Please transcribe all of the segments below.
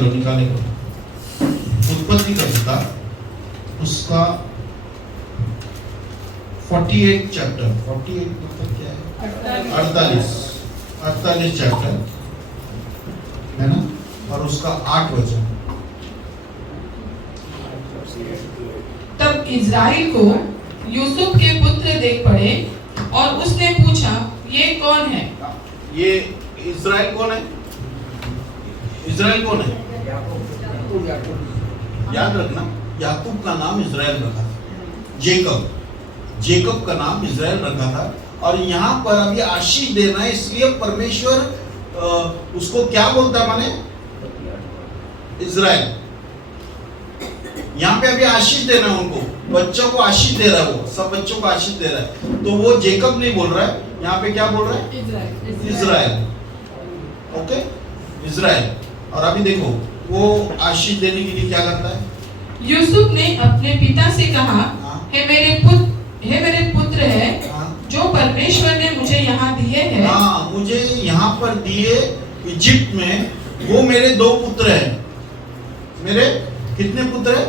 चलो निकाले करो। उत्पत्ति का किताब उसका 48 चैप्टर, 48 मतलब क्या है, 48 चैप्टर है ना, और उसका 8 वचन। तब इज़राइल को यूसुफ के पुत्र देख पड़े और उसने पूछा, ये कौन है? ये इज़राइल कौन है? इज़राइल कौन है? याद रखना, याकूब का नाम इज़राइल रखा था, जेकब का नाम इज़राइल रखा था। और यहाँ पर अभी आशीष देना है, इसलिए परमेश्वर उसको क्या बोलता है, माने इज़राइल। यहाँ पे अभी आशीष देना है उनको, बच्चों को आशीष दे रहा है, वो सब बच्चों को आशीष दे रहा है। तो वो जेकब नहीं बोल रहा है, यहाँ पे क्या बोल रहा है? इज़राइल। Okay, Israel. और अभी देखो वो आशीष देने के लिए क्या करता है। यूसुफ ने अपने पिता से कहा, हे मेरे पुत्र है, जो परमेश्वर ने मुझे यहाँ दिए हैं। हाँ, मुझे यहाँ पर दिए इजिप्ट में, वो मेरे 2 पुत्र हैं। मेरे कितने पुत्र हैं?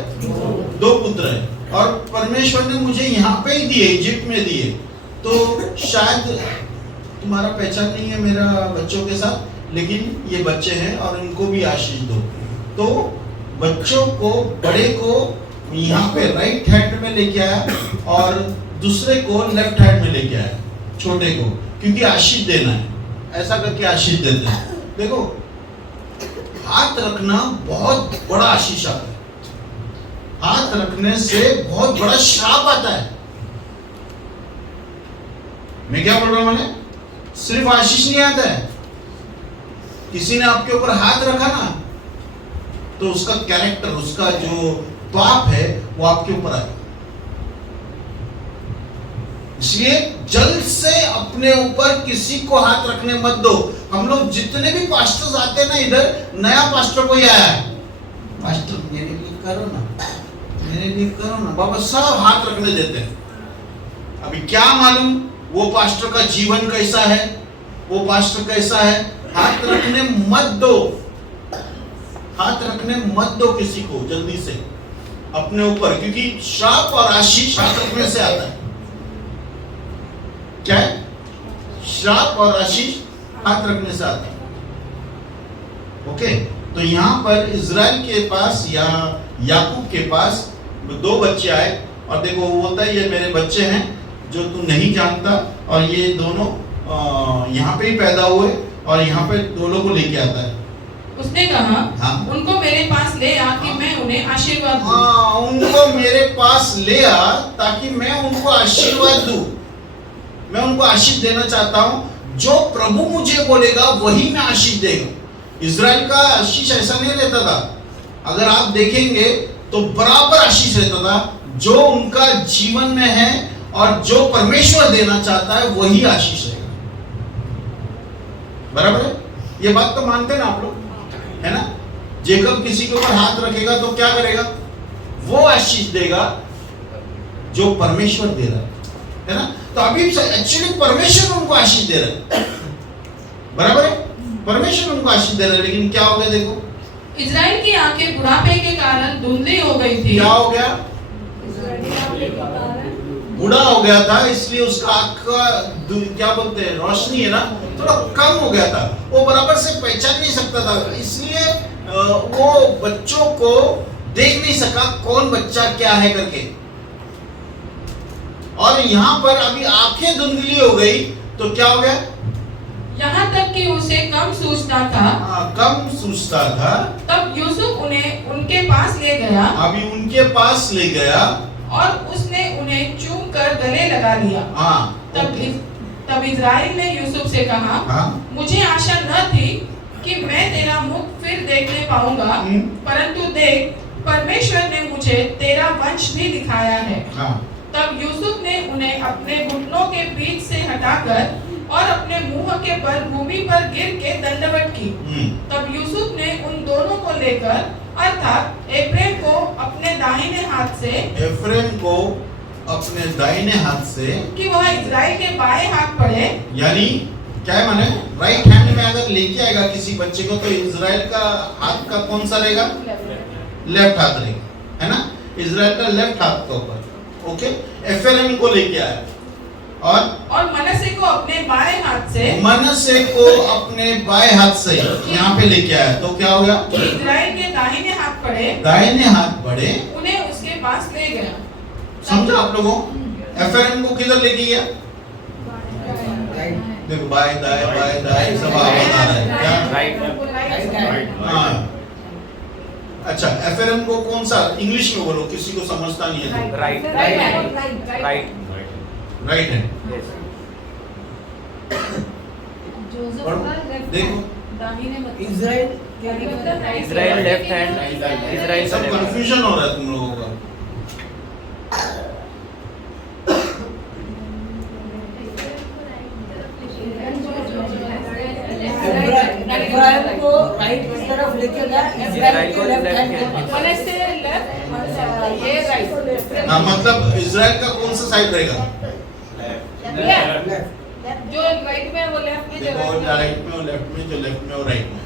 2 पुत्र हैं। और परमेश्वर ने मुझे यहाँ पे ही दिए, इजिप्ट में दिए। तो शायद तुम्हारा पहचान नहीं है मेरा बच्चों के साथ, लेकिन ये बच्चे हैं और इनको भी आशीष दो। तो बच्चों को, बड़े को यहाँ पे राइट हैंड में लेके आया और दूसरे को लेफ्ट हैंड में लेके आया, छोटे को, क्योंकि आशीष देना है। ऐसा करके आशीष देते हैं। देखो, हाथ रखना बहुत बड़ा आशीष आता है। हाथ रखने से बहुत बड़ा श्राप आता है। मैं क्या बोल रहा हूं, मैंने सिर्फ आशीष नहीं आता है। किसी ने आपके ऊपर हाथ रखा ना, तो उसका कैरेक्टर, उसका जो पाप है वो आपके ऊपर आएगा। इसलिए जल्द से अपने ऊपर किसी को हाथ रखने मत दो। हम लोग जितने भी पास्टर्स आते हैं ना, इधर नया पास्टर कोई आया है, पास्टर मेरे लिए करो ना, मेरे लिए करो ना, बाबा सब हाथ रखने देते हैं। अभी क्या मालूम वो पास्टर का जीवन कैसा है, वो पास्टर कैसा है। हाथ रखने मत दो, हाथ रखने मत दो किसी को जल्दी से अपने ऊपर, क्योंकि श्राप और आशीष हाथ रखने से आता है। क्या है? श्राप और आशीष हाथ रखने से आता है। ओके, तो यहाँ पर इज़राइल के पास या याकूब के पास 2 बच्चे आए और देखो वो बोलता है, ये मेरे बच्चे हैं जो तू नहीं जानता, और ये दोनों यहाँ पे ही पैदा हुए, और यहाँ पे दोनों को लेके आता है। उसने कहा, हाँ? उनको मेरे पास ले आ कि मैं उन्हें आशीर्वाद दूं। हाँ, उनको मेरे पास ले आ ताकि मैं उनको आशीर्वाद दूं। मैं उनको आशीष देना चाहता हूं। जो प्रभु मुझे बोलेगा वही मैं आशीष देगा। इज़राइल का आशीष ऐसा नहीं रहता था, अगर आप देखेंगे तो बराबर आशीष रहता था। जो उनका जीवन में है और जो परमेश्वर देना चाहता है वही आशीष रहेगा। बराबर है? ये बात तो मानते हैं ना आप लोग, है ना? जेकब किसी के ऊपर हाथ रखेगा तो क्या करेगा? वो आशीष देगा जो परमेश्वर दे रहा है ना? तो अभी एक्चुअली परमेश्वर उनको आशीष दे रहा है। बराबर है? परमेश्वर उनको आशीष दे रहा है, लेकिन क्या हो गया देखो, इज़राइल की आंखें बुढ़ापे के कारण धुंधली हो गई थी। क्या हो गया? बूढ़ा हो गया था, इसलिए उसका आंख का क्या बोलते हैं, रोशनी है ना, थोड़ा कम हो गया था। वो बराबर से पहचान नहीं सकता था, इसलिए वो बच्चों को देख नहीं सका कौन बच्चा क्या है करके। और यहाँ पर अभी आंखें धुंधली हो गई तो क्या हो गया? यहाँ तक कि उसे कम सूझता था। कम सूझता था। तब यूसुफ उन्हें उनके पास ले गया। अभी उनके पास ले गया और उसने उन्हें चूम कर गले लगा लिया। तब इज़राइल ने यूसुफ से कहा, मुझे आशा न थी कि मैं तेरा मुख फिर देखने पाऊंगा, परंतु देख, परमेश्वर ने मुझे तेरा वंश भी दिखाया है। तब यूसुफ ने उन्हें अपने घुटनों के बीच से हटाकर और अपने मुंह के बल भूमि पर गिर के दंडवत की। तब यूसुफ ने उन दोनों को लेकर, अर्थात एफ्रेम को अपने दाहिने हाथ से, कि वह इज़राइल के बाएं हाथ पड़े, यानी क्या है माने? राइट हैंड में अगर लेके आएगा किसी बच्चे को तो इजराइल का हाथ का कौन सा रहेगा? लेफ्ट हाथ रहेगा, है ना? इजराइल का लेफ्ट हाथ का ऊपर, ओके। एफरेम को लेके आया और मनश्शे को अपने बाएं हाथ से, मनश्शे को अपने बाएं हाथ से यहाँ पे लेके आया, तो क्या हो गया? इजराइल के दाहिने हाथ बढ़े, दाहिने हाथ बढ़े, उन्हें उसके पास ले गया। समझा आप लोगों? एफरेम को किधर लेके गया? देखो बाएं दाएं सब आवाज आ रहा है क्या? राइट। हाँ, अच्छा। एफरेम को कौन सा? इंग्लिश में बोलो, किसी को समझता नहीं है तो। राइट राइट है। देखो इजराइल लेफ्ट हैंड, इजराइल सब कंफ्यूजन हो रहा है तुम लोगों का। इजराइल को राइट की तरफ लेके गया, इजराइल को लेफ्ट हैंड। मनश्शे लेफ्ट, ये राइट। हाँ, मतलब इजराइल का कौन सा साइड रहेगा? जो राइट में वो लेफ्ट में, जो देखो राइट में और लेफ्ट में, जो लेफ्ट में और राइट में।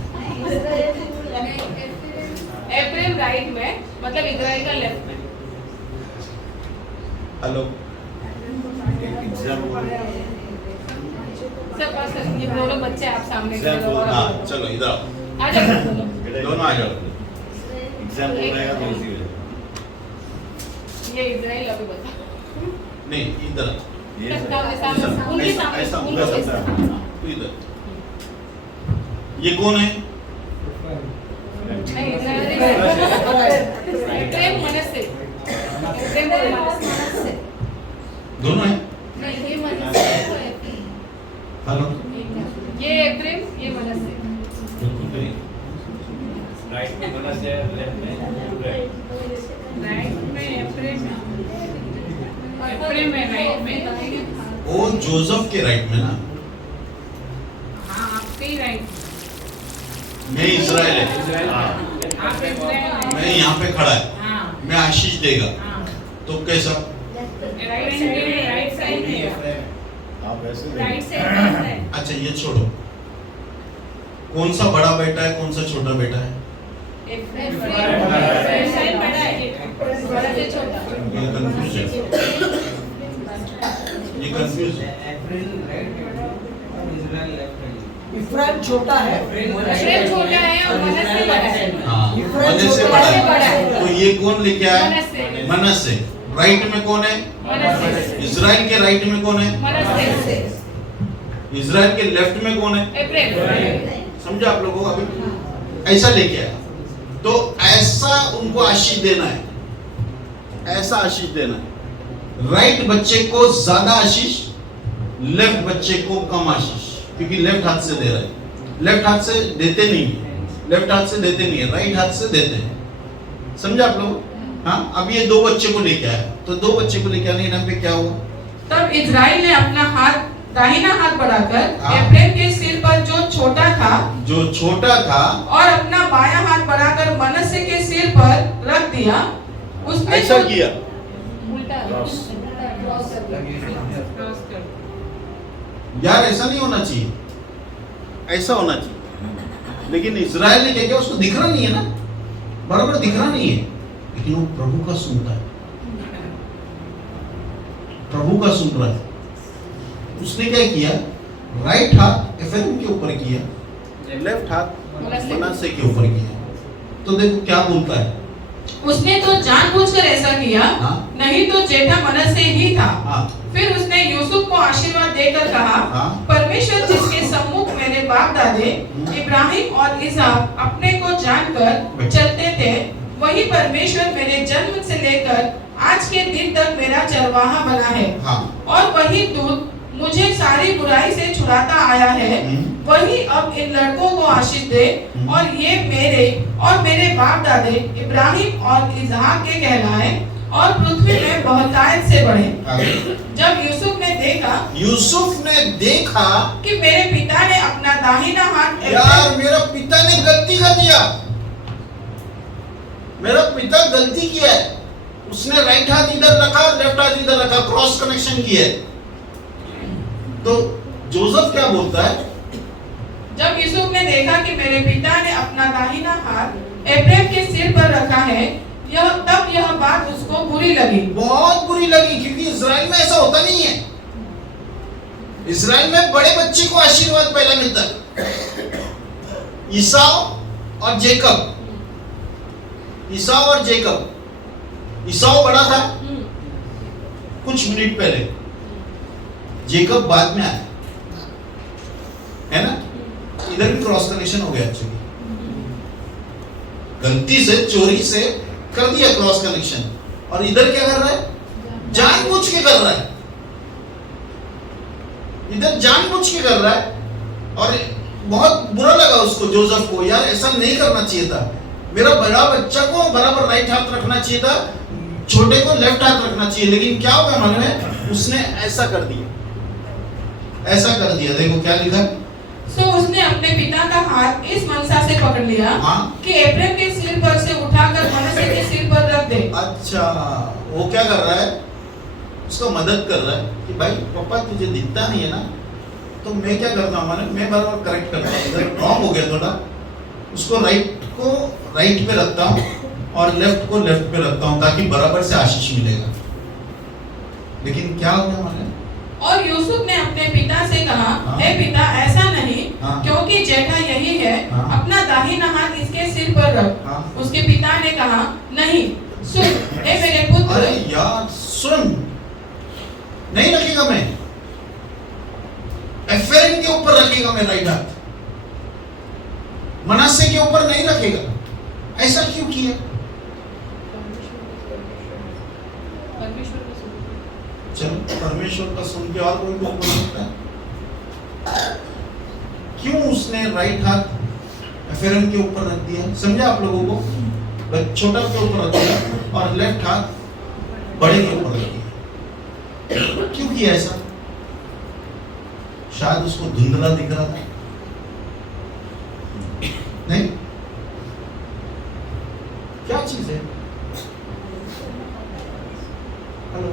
एफ्रेम राइट में, मतलब इजराइल का लेफ्ट में। हेलो, सब बस ये दोनों बच्चे आप सामने खड़े हो और हाँ चलो इधर आओ, आ जाओ दोनों। दोनों आ जाओ। ये इजराइल अभी बता। नहीं इधर आओ। उनके सामने, ऐसा उनके सामने। तू इधर। ये कौन है? नहीं, एफ्रेम मनश्शे। एफ्रेम मनश्शे। दोनों है? नहीं, ये मनश्शे। हेलो, ये एफ्रेम, ये मनश्शे। राइट में मनश्शे, लेफ्ट में राइट में एफ्रेम, एफ्रेम में राइट में। वो जोसेफ के राइट में ना? हाँ, आपके ही राइट। मैं इजराइल है, आप इजराइल मैं यहाँ पे खड़ा है, हाँ, मैं आशीष देगा, हाँ। तो कैसा? राइट साइड में, आप ऐसे राइट साइड में। अच्छा ये छोड़ो, कौन सा बड़ा बेटा है, कौन सा छोटा बेटा है? एफ्रेम साइड बड़ा है, बड़ा से छोटा। ये कंफ्यूज है, ये कंफ्यूज है। इफ्राइम छोटा है, एफ्रेम छोटा है और मनश्शे बड़ा है। हाँ, इफ्राइम मनश्शे छोटा बड़ा है, है। बड़ा है। तो ये कौन लेके आया? मनश्शे। मनश्शे। राइट में कौन है? मनश्शे। इजराइल के राइट में कौन है? मनश्शे। इजराइल के लेफ्ट में कौन है? एफ्रेम। समझा आप लोगों को? अभी ऐसा लेके आया, तो ऐसा उनको आशीष देना है, ऐसा आशीष देना है। राइट बच्चे को ज्यादा आशीष, लेफ्ट बच्चे को कम आशीष, क्योंकि लेफ्ट हाथ से दे रहा है। लेफ्ट हाथ से देते नहीं है, लेफ्ट हाथ से देते नहीं है, राइट हाथ से देते हैं। समझा आप लोग? हाँ, अब ये दो बच्चे को लेके आया, तो दो बच्चे को लेके आने यहाँ पे क्या हुआ? तब इजराइल ने अपना हाथ, दाहिना हाथ बढ़ाकर हाँ। एफ्रेम के सिर पर जो छोटा था और अपना बायां हाथ बढ़ाकर मनश्शे के सिर पर रख दिया। उसने ऐसा तो किया। उल्टा क्रॉस कर। यार ऐसा नहीं होना चाहिए, ऐसा होना चाहिए। लेकिन इजराइल ने क्या किया? उसको दिख रहा नहीं है ना, बराबर दिख रहा नहीं है, लेकिन वो प्रभु का सुनता है, प्रभु का सुन रहा है। उसने क्या किया? राइट हाथ एफ्रेम के ऊपर किया, लेफ्ट हाथ मनश्शे के ऊपर किया। तो देखो क्या बोलता है, उसने तो जानबूझकर ऐसा किया, हाँ? नहीं तो जेठा मनश्शे ही था। हाँ, फिर उसने यूसुफ को आशीर्वाद देकर कहा, हाँ? परमेश्वर जिसके सम्मुख मेरे बाप दादे इब्राहिम और इसहाक अपने को जानकर चलते थे, वही परमेश्वर मेरे जन्म से लेकर आज के दिन तक मेरा चरवाहा बना है। हाँ। और वही दूत मुझे सारी बुराई से छुड़ाता आया है। वही अब इन लड़कों को आशीष दे और ये मेरे और मेरे बाप दादे इब्राहिम और इसहाक के कहलाए और पृथ्वी में बहुतायत से बढ़े। जब यूसुफ ने देखा कि मेरे पिता ने अपना दाहिना हाथ, यार मेरा पिता ने गलती कर दिया, मेरा पिता गलती किया है, उसने राइट हाथ इधर रखा, लेफ्ट हाथ इधर रखा, क्रॉस कनेक्शन किया है। तो जोसेफ क्या बोलता है? जब यूसुफ ने देखा कि मेरे पिता ने अपना दाहिना हाथ एफ्रेम के सिर पर रखा है, तब यह बात उसको बुरी लगी, बहुत बुरी लगी, क्योंकि इजराइल में ऐसा होता नहीं है। इजराइल में बड़े बच्चे को आशीर्वाद पहला मिलता है, ईसाऊ और जेकब। ईसाऊ और जेकब, ईसाऊ बड़ा था कुछ मिनट पहले, जेकब बाद में आया, है ना। इधर भी क्रॉस कनेक्शन हो गया, एक्चुअली गलती से, चोरी से कर दिया क्रॉस कनेक्शन। और इधर क्या कर रहा है? जानबूझ के कर रहा है, इधर जानबूझ के कर रहा है। और बहुत बुरा लगा उसको, जोसेफ को, यार ऐसा नहीं करना चाहिए था। मेरा बड़ा बच्चा को बराबर राइट हाथ रखना चाहिए था, छोटे को लेफ्ट हाथ रखना चाहिए। लेकिन क्या होगा मन में, उसने ऐसा कर दिया, ऐसा कर दिया। देखो क्या लिखा, सो उसने अपने पिता का हाथ इस मनसा से पकड़ लिया, हाँ? कि एफ्रेम के सिर पर से उठाकर मनश्शे के सिर पर रख दे। अच्छा, वो क्या कर रहा है, उसको मदद कर रहा है कि भाई पापा तुझे दिखता नहीं है ना, तो मैं क्या करता हूँ, मैं बराबर करेक्ट करता हूँ, इधर रॉन्ग हो गया थोड़ा, उसको राइट को राइट पे रखता हूँ और लेफ्ट को लेफ्ट पे रखता हूँ, ताकि बराबर से आशीष मिलेगा। लेकिन क्या हो गया माने, और यूसुफ ने अपने पिता से कहा, हे पिता, ऐसा नहीं, क्योंकि जेठा यही है, अपना दाहिना हाथ इसके सिर पर रख। उसके पिता ने कहा, नहीं, सुन, हे मेरे पुत्र। अरे यार सुन, नहीं रखेगा मैं, एफ्रेम के ऊपर रखेगा मैं राइट हाथ, मनश्शे के ऊपर नहीं रखेगा। ऐसा क्यों किया? चलो परमेश्वर का सुन के और कोई कुछ बोल सकता है? क्यों उसने राइट हाथ एफ्रेम के ऊपर रख दिया? समझा आप लोगों को? छोटा के ऊपर रख दिया और लेफ्ट हाथ बड़े के ऊपर रख दिया। क्यों किया ऐसा? शायद उसको धुंधला दिख रहा था, नहीं? क्या चीज है? हेलो,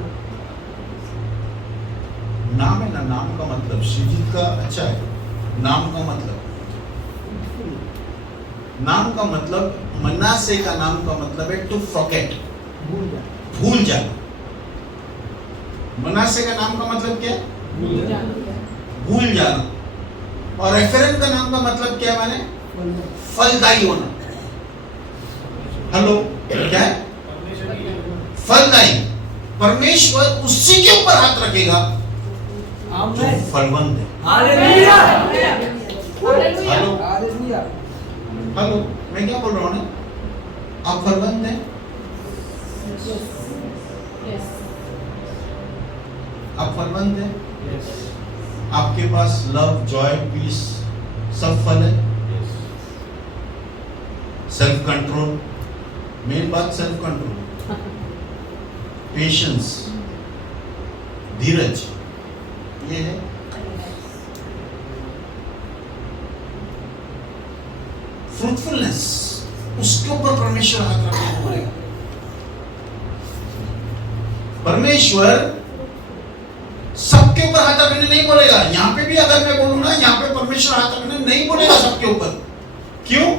नाम है ना, नाम का मतलब श्रीजीत का अच्छा है। नाम का मतलब, नाम का मतलब, मनासे का नाम का मतलब है टू फॉरगेट, भूल जाना। मनासे का नाम का मतलब क्या है? भूल जाना। और एफ्रेम का नाम का मतलब क्या है माने? फलदायी होना। हेलो, क्या है? फलदायी। परमेश्वर उसी के ऊपर हाथ रखेगा जो फलवंत है। Hallelujah, hello, hallelujah. हेलो, मैं क्या बोल रहा हूँ ना? आप फलवंत हैं? आप फलवंत हैं? आपके पास लव, जॉय, पीस सब फल है। सेल्फ कंट्रोल, मेन बात सेल्फ कंट्रोल, पेशेंस, धीरज, ये है। फ्रूटफुलनेस, उसके ऊपर परमेश्वर हाथ रखने को बोलेगा। परमेश्वर सबके ऊपर हाथ रखने नहीं बोलेगा। यहाँ पे भी अगर मैं बोलूँ ना, यहाँ पे परमेश्वर हाथ रखने नहीं बोलेगा सबके ऊपर। क्यों?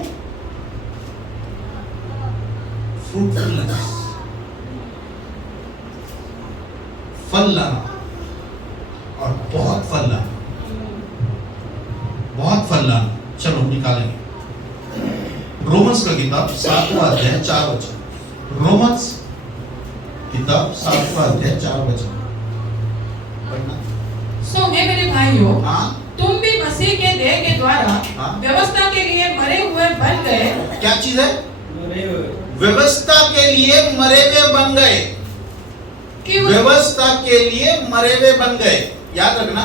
फ्रूटफुलनेस, फल लाना, और बहुत फल लाना, बहुत फल लाना। चलो निकालेंगे रोमन्स का किताब 7वां अध्याय 4 वचन। रोमन्स किताब 7वां अध्याय 4 वचन पढ़ना। सो हे मेरे भाइयों, हाँ, तुम भी मसीह के देह के द्वारा व्यवस्था के लिए मरे हुए बन गए। क्या चीज है? व्यवस्था के लिए मरे हुए बन गए। व्यवस्था के लिए मरे हुए बन गए। याद रखना,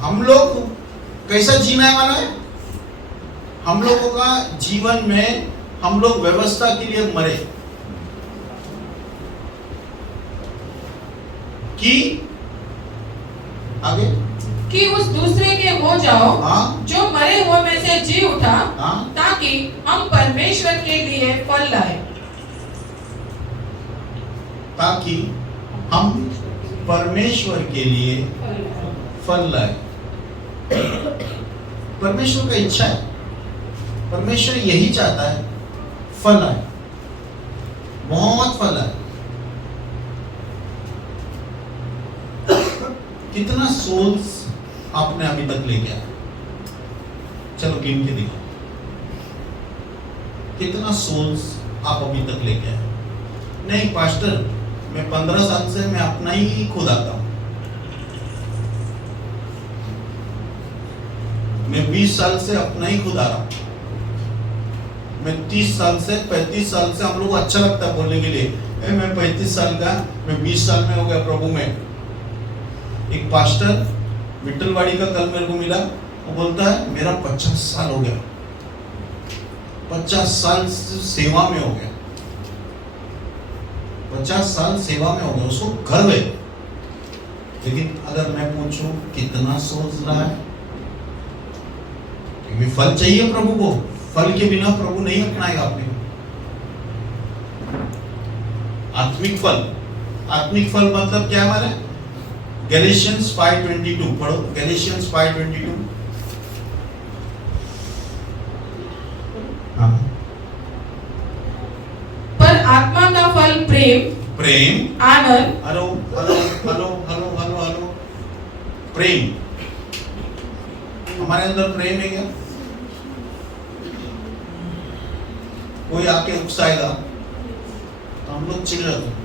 हम लोग कैसा जीना है माना है? हम लोगों का जीवन में हम लोग व्यवस्था के लिए मरे कि आगे कि उस दूसरे के हो जाओ, हाँ? जो मरे हुए में से जी उठा, हाँ? ताकि हम परमेश्वर के लिए फल लाए। ताकि हम परमेश्वर के लिए फल लाए। परमेश्वर का इच्छा है, परमेश्वर यही चाहता है, फल आए, बहुत फल आए। कितना सोल्स आपने अभी तक लेके आया? चलो गिन के दिखाओ, कितना सोल्स आप अभी तक लेके आए? नहीं पास्टर, मैं 15 साल से मैं अपना ही खुद आता हूं, मैं 20 साल से अपना ही खुद आ रहा हूं, मैं 30 साल से 35 साल से, हम लोग को अच्छा लगता है बोलने के लिए, मैं 35 साल का, मैं 20 साल में हो गया प्रभु में। एक पास्टर विट्ठलवाड़ी का कल मेरे को मिला, वो बोलता है मेरा 50 साल हो गया, 50 साल सेवा में हो गया, 50 साल सेवा में हो गया, उसको गर्व है। लेकिन अगर मैं पूछूं कितना सोच रहा है, क्योंकि फल चाहिए प्रभु को, फल के बिना प्रभु नहीं अपनाएगा अपने को। आत्मिक फल, आत्मिक फल मतलब क्या हमारे? गैलेशियंस 5:22 पढ़ो, गैलेशियंस 5:22। हाँ। पर आत्मा का फल प्रेम, प्रेम, आनंद, hello hello hello hello hello hello, प्रेम, हमारे अंदर प्रेम है क्या? कोई आके उकसाएगा तो हम लोग चिढ़ जाते हैं।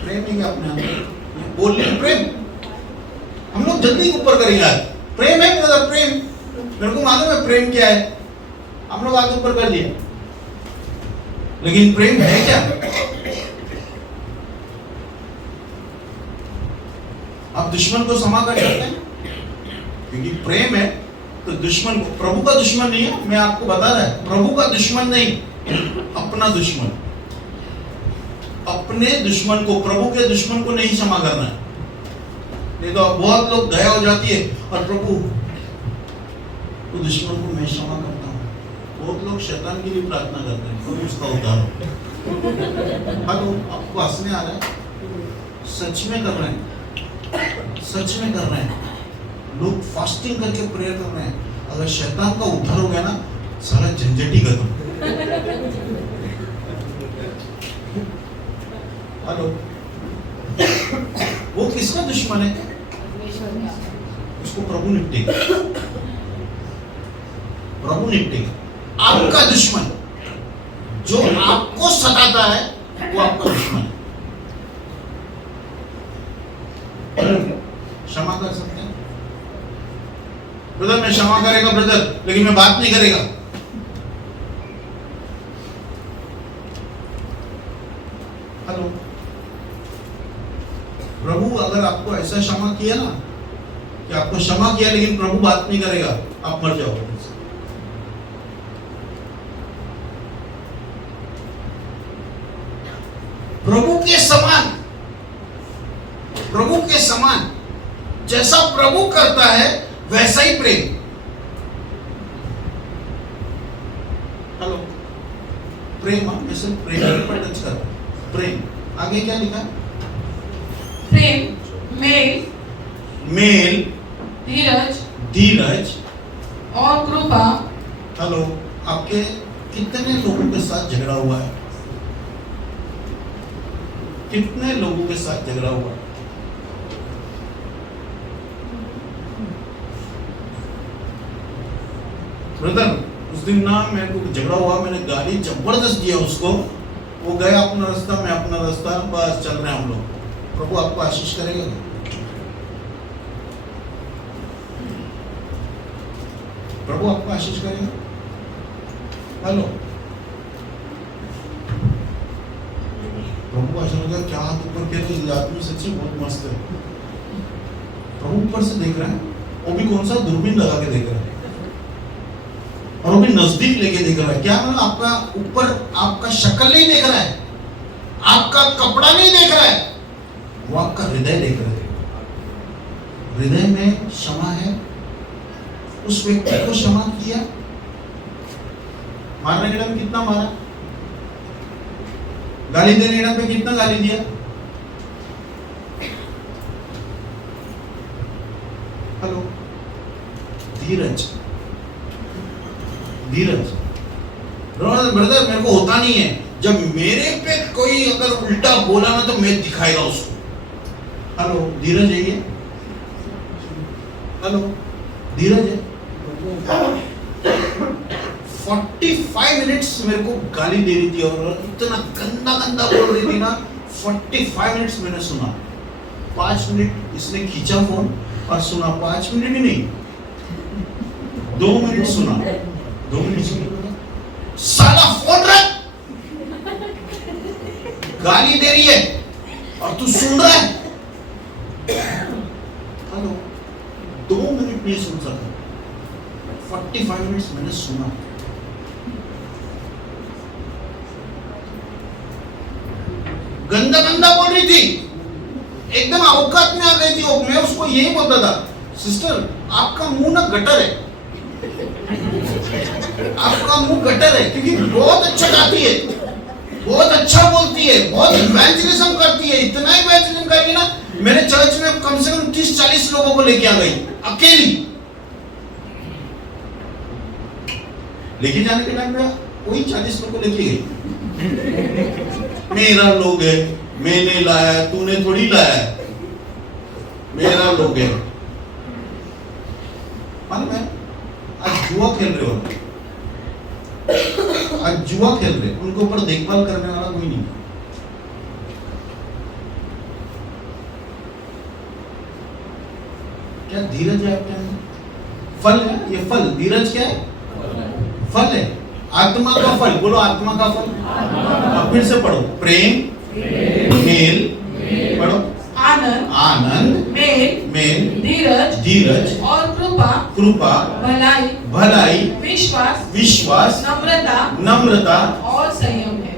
प्रेम है क्या अपने अंदर? बोल रहे प्रेम, हम लोग जल्दी ऊपर करेंगे आज, प्रेम है ब्रदर, प्रेम, मेरे को मालूम है प्रेम क्या है, हम लोग आज ऊपर कर लिया, लेकिन प्रेम है क्या? आप दुश्मन को क्षमा कर सकते हैं? क्योंकि प्रेम है तो दुश्मन को, प्रभु का दुश्मन नहीं है, मैं आपको बता रहा है, प्रभु का दुश्मन नहीं, अपना दुश्मन, अपने दुश्मन को, प्रभु के दुश्मन को नहीं क्षमा करना है। नहीं तो बहुत लोग दया हो जाती है और प्रभु तो दुश्मन को मैं क्षमा करता हूँ। बहुत लोग शैतान के लिए प्रार्थना करते हैं, प्रभु उसका उद्धार हो। हेलो, आपको हंसने आ रहा है? सच में कर रहे हैं, सच में कर रहे हैं लोग, फास्टिंग करके प्रेयर कर रहे हैं। अगर शैतान का उद्धार हो गया ना, सारा झंझट ही खत्म। हेलो, वो किसका दुश्मन है? उसको प्रभु निपटेगा, प्रभु निपटेगा। आपका दुश्मन जो आपको सताता है वो आपका दुश्मन है। क्षमा कर सकते हैं ब्रदर? मैं क्षमा करेगा ब्रदर, लेकिन मैं बात नहीं करेगा। हेलो, प्रभु अगर आपको ऐसा क्षमा किया ना कि आपको क्षमा किया लेकिन प्रभु बात नहीं करेगा, आप मर जाओगे। प्रभु के समान, प्रभु के समान, जैसा प्रभु करता है वैसा ही प्रेम। हेलो, प्रेम, मैं सिर्फ प्रेम पर टच कर रहा हूं। प्रेम, आगे क्या लिखा? प्रेम, मेल, मेल, धीरज, धीरज और कृपा। हेलो, आपके कितने लोगों के साथ झगड़ा हुआ है? कितने लोगों के साथ झगड़ा हुआ है? ब्रदर, उस दिन ना मेरे को झगड़ा हुआ, मैंने गाली जबरदस्त दिया उसको, वो गया अपना रास्ता, मैं अपना रास्ता, बस चल रहे हैं हम लोग। प्रभु आपको आशीष करेगा। प्रभु आपको आशीष करेगा। हेलो, प्रभु आशीष करेगा। क्या हाथ ऊपर किया? ये आदमी सच्ची बहुत मस्त है। प्रभु ऊपर से देख रहे हैं, वो भी कौन सा दूरबीन लगा के देख रहे हैं, और वो भी नजदीक लेके देख रहा है। क्या मतलब? आपका ऊपर, आपका शक्ल नहीं देख रहा है, आपका कपड़ा नहीं देख रहा है, वो आपका हृदय देख रहा है। हृदय में क्षमा है, उस व्यक्ति को क्षमा किया। मारने के टाइम कितना मारा? गाली देने के टाइम पे कितना गाली दिया? हेलो, धीरज, धीरज। ब्रदर मेरे को होता नहीं है, जब मेरे पे कोई अगर उल्टा बोला ना तो मैं दिखाएगा उसको। हेलो, धीरज है ये? हेलो, धीरज है? 45 मिनट्स मेरे को गाली दे रही थी और इतना गंदा गंदा बोल रही थी ना। 45 मिनट्स मैंने सुना। 5 मिनट इसने खींचा फोन और सुना। 5 मिनट ही नहीं, 2 मिनट सुना। 2 मिनट सुना, साला फोन रख, गाली दे रही है और तू सुन रहा है। हेलो, 2 मिनट नहीं सुन सकता, 45 मिनट्स मैंने सुना। गंदा गंदा बोल रही थी, एकदम औकात में आ गई थी। मैं उसको यही बोलता था, सिस्टर आपका मुंह ना गटर है, आपका मुंह गटर है, क्योंकि बहुत अच्छा गाती है, बहुत अच्छा बोलती है, बहुत इवेंजलिज्म करती है। इतना इवेंजलिज्म करके ना मेरे चर्च में कम से कम 30-40 लोगों को लेके आ गई अकेली। लेके जाने के टाइम पे कोई 40 लोगों को लेके गई। मेरा लोग है, मैंने लाया, तूने थोड़ी लाया, मेरा लोग है। मालूम है, आज जुआ खेल रहे हो, आज जुआ खेल रहे, उनके ऊपर देखभाल करने वाला कोई नहीं। क्या धीरज है आपके अंदर? फल है ये, फल। धीरज क्या है? फल है, आत्मा का फल। बोलो आत्मा का फल। फिर से पढ़ो, प्रेम, मेल, पढ़ो, आनंद, आनंद, मेल, धीरज और कृपा, भलाई, विश्वास, नम्रता और संयम है।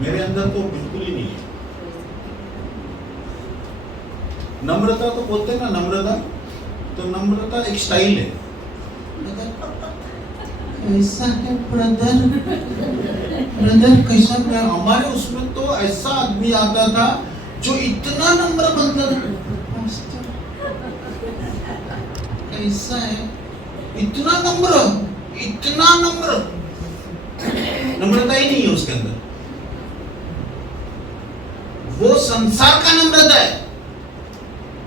मेरे अंदर तो बिल्कुल ही नहीं है। नम्रता तो बोलते हैं ना, नम्रता, तो नम्रता एक स्टाइल है। कैसा है ब्रदर, ब्रदर कैसा है? हमारे उसमें तो ऐसा आदमी आता था जो इतना नम्र बनता था। कैसा है? इतना नम्र, इतना नम्र। नम्रता ही नहीं है उसके अंदर। वो संसार का नम्रता है,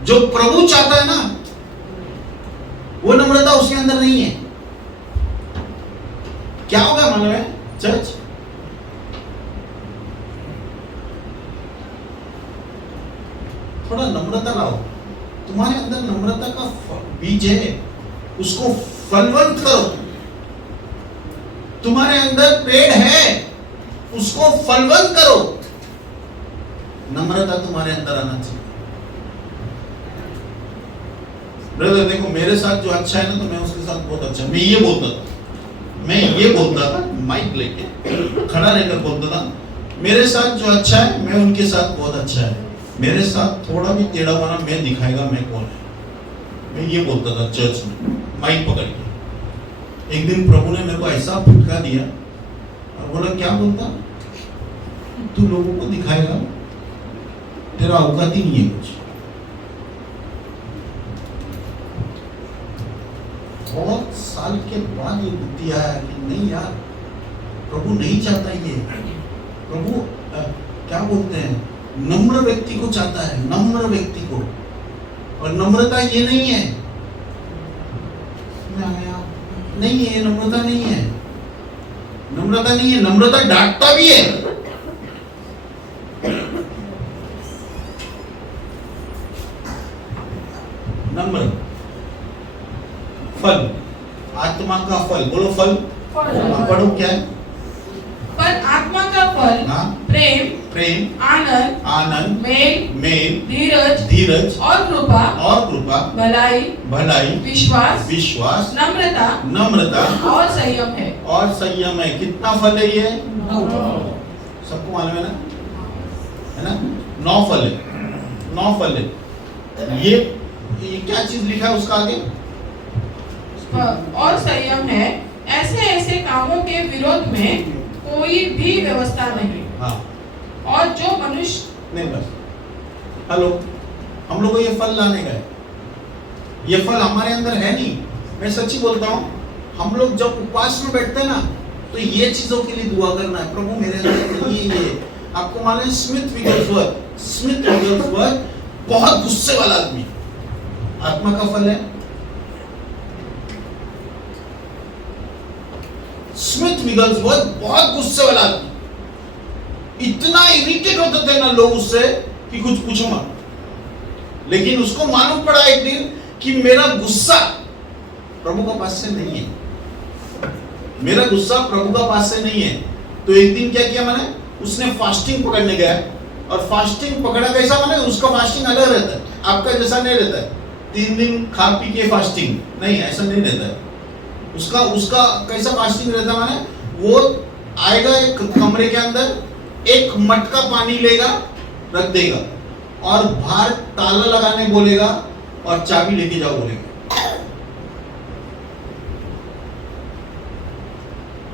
जो प्रभु चाहता है ना, वो नम्रता उसके अंदर नहीं है। क्या होगा मालूम है चर्च? थोड़ा नम्रता लाओ, तुम्हारे अंदर नम्रता का बीज है, उसको फलवंत करो। तुम्हारे अंदर पेड़ है, उसको फलवंत करो। नम्रता तुम्हारे अंदर आना चाहिए। ब्रदर देखो, मेरे साथ जो अच्छा है ना, तो मैं उसके साथ बहुत अच्छा। मैं ये बोलता था माइक लेके खड़ा रहकर बोलता था, मेरे साथ जो अच्छा है मैं उनके साथ बहुत अच्छा है, मेरे साथ थोड़ा भी टेढ़ा बना मैं दिखाएगा मैं कौन है। मैं ये बोलता था चर्च में माइक पकड़ के। एक दिन प्रभु ने मेरे को ऐसा फटका दिया और बोला, क्या बोलता तू लोगों को दिखाएगा, तेरा औकात ही नहीं है कुछ। बहुत साल के बाद ये बुद्धि आया कि नहीं यार, प्रभु नहीं चाहता ये। प्रभु क्या बोलते हैं, नम्र व्यक्ति को चाहता है, नम्र व्यक्ति को। और नम्रता ये नहीं है, नहीं है, नम्रता नहीं है, नम्रता नहीं है। नम्रता डांटता भी है। नम्र फल, आत्मा का फल। बोलो फल, पढ़ो क्या है? पर आत्मा का फल प्रेम, आनंद, मेल, धीरज और कृपा, भलाई, विश्वास, नम्रता और संयम है। और संयम है। कितना फल है ये? सबको मालूम है ना? 9 फल है, 9 फल है। ये क्या चीज लिखा है उसका आगे? और संयम है, ऐसे कामों के विरोध में कोई भी व्यवस्था नहीं। हाँ। और जो मनुष्य नहीं, बस हेलो, हम लोग को ये फल लाने का है। ये फल हमारे अंदर है नहीं। मैं सच्ची बोलता हूँ, हम लोग जब उपवास में बैठते हैं ना, तो ये चीजों के लिए दुआ करना है, प्रभु मेरे अंदर ये आपको मालूम है स्मिथ विगलसवर्थ बहुत गुस्से वाला आदमी, आत्मा का फल है। स्मिथ विगलसवर्थ बहुत गुस्से वाला आदमी, इतना इरिटेट होते थे ना लोग उससे कि कुछ पूछो मत। लेकिन उसको मालूम पड़ा एक दिन कि मेरा गुस्सा प्रभु का पास से नहीं है, मेरा गुस्सा प्रभु का पास से नहीं है। तो एक दिन क्या किया मैंने, उसने फास्टिंग पकड़ने गया, और फास्टिंग पकड़ा कैसा मैंने, उसका फास्टिंग अलग रहता है, आपका जैसा नहीं रहता है 3 दिन खा पी के फास्टिंग नहीं, ऐसा नहीं रहता है। उसका कैसा फास्टिंग रहता है मैंने, वो आएगा एक कमरे के अंदर, एक मटका पानी लेगा, रख देगा, और बाहर ताला लगाने बोलेगा और चाबी लेके जाओ बोलेगा।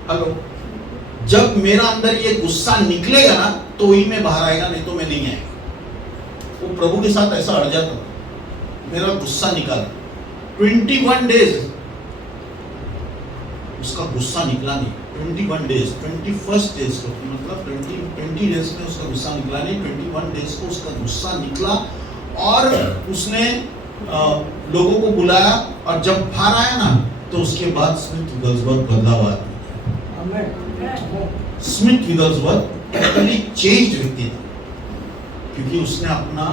हेलो, जब मेरा अंदर ये गुस्सा निकलेगा ना, तो ही मैं बाहर आएगा, नहीं तो मैं नहीं आएगा। वो प्रभु के साथ ऐसा अड़ जाता, मेरा गुस्सा निकाला 21 डेज, उसका गुस्सा निकला नहीं। 21 डेज, 21 डेज को मतलब 20 डेज में उसका गुस्सा निकला नहीं, 21 डेज को उसका गुस्सा निकला, और उसने लोगों को बुलाया, और जब बाहर आया ना, तो उसके बाद स्मिथ विगलसवर्थ बदला हुआ आदमी। स्मिथ विगलसवर्थ टोटली चेंज्ड व्यक्ति था, क्योंकि उसने अपना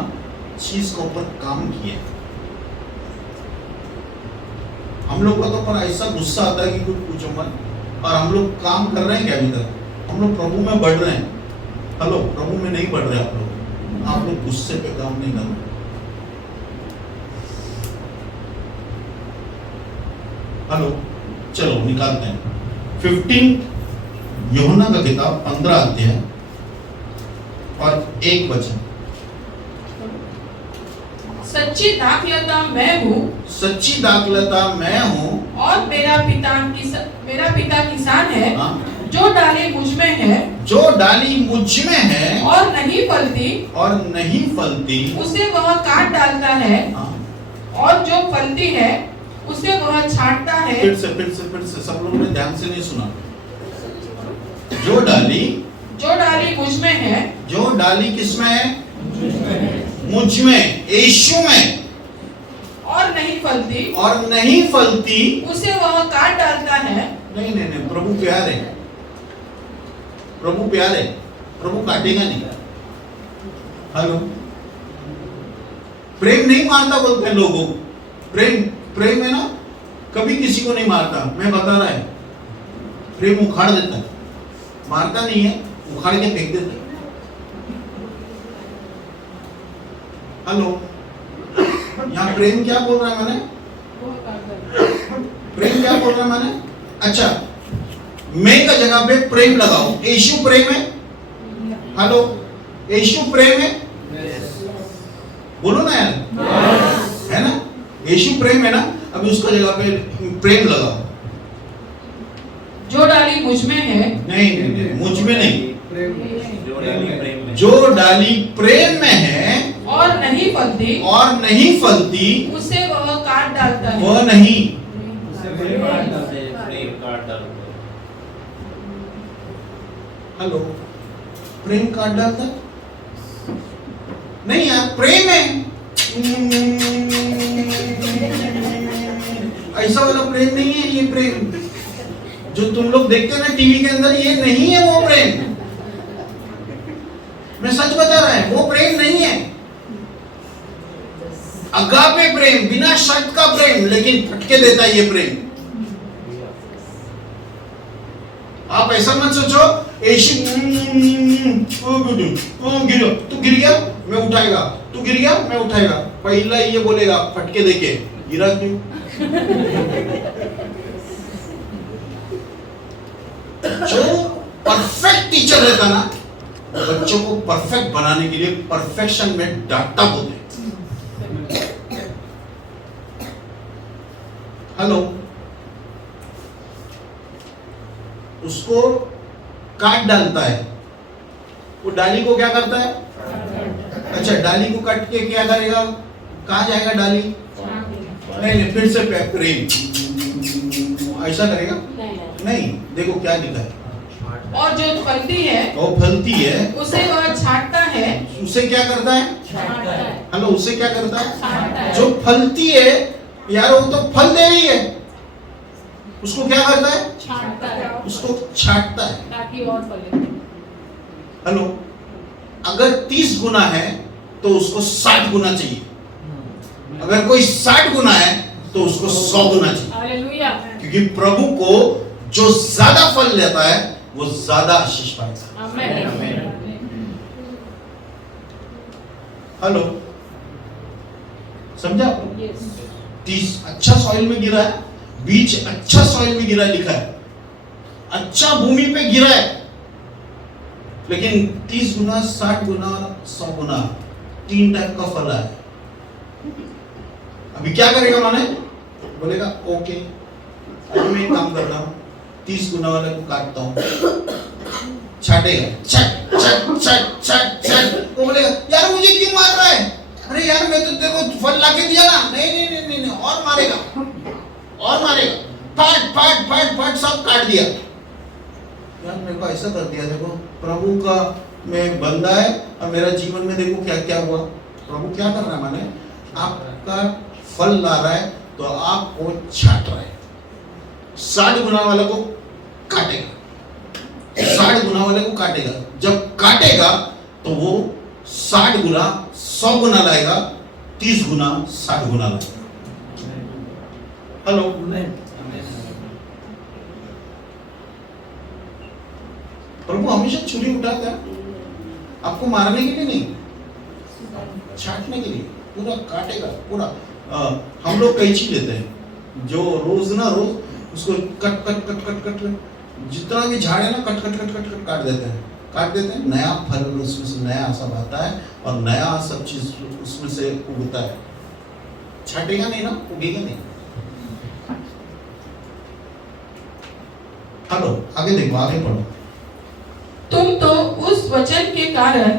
चीज के ऊपर काम किया। हम लोग का तो पर ऐसा गुस्सा आता है कि कुछ पूछो मत, और हम लोग काम कर रहे हैं क्या अभी तक, हम लोग प्रभु में बढ़ रहे हैं। हेलो, प्रभु में नहीं बढ़ रहे आप लोग गुस्से पे काम नहीं कर रहे। हेलो, चलो निकालते हैं 15 यूहन्ना का किताब 15 अध्याय और 1 वचन। सच्ची दाखलता मैं हूँ, सच्ची दाखलता मैं हूँ, और मेरा पिता किसान है। जो डाली मुझ में है, जो डाली मुझ में है और नहीं फलती, उसे वह काट डालता है, और जो फलती है उसे वह छांटता है। फिर से सब लोगों ने ध्यान से नहीं सुना। जो डाली मुझ में है, जो डाली किसमें है, मुझ में, यीशु में, और नहीं फलती, उसे वह काट डालता है। नहीं, प्रभु प्यार है, प्रभु काटेगा नहीं। हेलो, प्रेम नहीं मारता बोलते हैं लोगों, प्रेम है ना, कभी किसी को नहीं मारता। मैं बता रहा है, प्रेम उखाड़ देता है, मारता नहीं है, उखाड़ के फेंक देता है। हेलो, यहाँ प्रेम क्या बोल रहा है मैंने, प्रेम क्या बोल रहा है मैंने, अच्छा मैं का जगह पे प्रेम लगाओ। यीशु प्रेम है, हेलो, यीशु प्रेम है, बोलो ना यार, है ना, यीशु प्रेम है ना, अभी उसका जगह पे प्रेम लगाओ। जो डाली मुझ में है, नहीं, मुझ में नहीं, जो डाली प्रेम में है और नहीं फलती, उसे वह काट डालता है। वह नहीं, हेलो, प्रेम काट डालता है? नहीं यार, प्रेम है, ऐसा वाला प्रेम नहीं है। ये प्रेम जो तुम लोग देखते हैं ना टीवी के अंदर, ये नहीं है वो प्रेम। मैं सच बता रहा है, वो प्रेम नहीं है। अगापे प्रेम, बिना शर्त का प्रेम, लेकिन फटके देता है ये प्रेम। आप ऐसा मत सोचो, गिरो, तू गिर गया मैं उठाएगा, तू गिर गया मैं उठाएगा। पहला ये बोलेगा फटके देके, गिरा क्यों? जो परफेक्ट टीचर रहता ना, बच्चों को परफेक्ट बनाने के लिए परफेक्शन में डांटता बोलते। हेलो, उसको काट डालता है, वो डाली को क्या करता है? अच्छा, डाली को काट के क्या करेगा? कहाँ जाएगा डाली? नहीं, फिर से प्रेम ऐसा करेगा नहीं। देखो क्या लिखा है, और जो फलती है वो फलती है, उसे वह छांटता है। उसे क्या करता है? हेलो, उसे क्या करता है? जो फलती है यार, वो तो फल दे रही है, उसको क्या करता है? छांटता है, उसको छांटता है। ताकि और फले। हेलो, अगर 30 गुना है तो उसको 60 गुना चाहिए। अगर कोई 60 गुना है तो उसको 100 गुना चाहिए। हालेलुया। क्योंकि प्रभु को जो ज्यादा फल लेता है वो ज्यादा आशीष पाएगा। आमीन। हेलो, समझा? 30 अच्छा सॉइल में गिरा है, बीज अच्छा सॉइल में गिरा है, लिखा है अच्छा भूमि पे गिरा है, लेकिन 30 गुना, 60 गुना, 100 गुना 3 टाइप का फल है। अभी क्या करेगा? माने बोलेगा ओके, अभी मैं एक काम कर रहा हूं, 30 गुना वाले को काटता हूं, छाटेगा, छट छट छट छट छट। वो बोलेगा यार मुझे क्यों मार रहा है? अरे यार मैं तो तेरे को फल लाके दिया ना। नहीं नहीं नहीं नहीं, नहीं और मारेगा, और मारेगा, फट फट फट फट सब काट दिया। यार मेरे को ऐसा कर दिया। देखो प्रभु का मैं बंदा है और मेरा जीवन में देखो क्या क्या हुआ। प्रभु क्या कर रहा है? माने आपका फल ला रहा है तो आपको छाट रहा है। 60 गुना वाले को काटेगा, 60 गुना वाले को काटेगा। जब काटेगा तो वो 60 गुना 100 गुना लाएगा, 30 गुना 60 गुना लाएगा। हेलो, प्रभु हमेशा छुरी उठाता है, आपको मारने के लिए नहीं, छाटने के लिए। पूरा काटेगा, पूरा। हम लोग कैंची लेते हैं जो रोज ना रोज उसको cut cut cut cut cut जितना भी झाड़ है ना cut cut cut cut cut काट देते हैं, नया फल उसमें से नया सब आता है और नया सब चीज उसमें से उगता है। छाटेगा नहीं ना, उगेगा नहीं। हेलो, आगे देखो, आगे पढ़ो। तुम तो उस वचन के कारण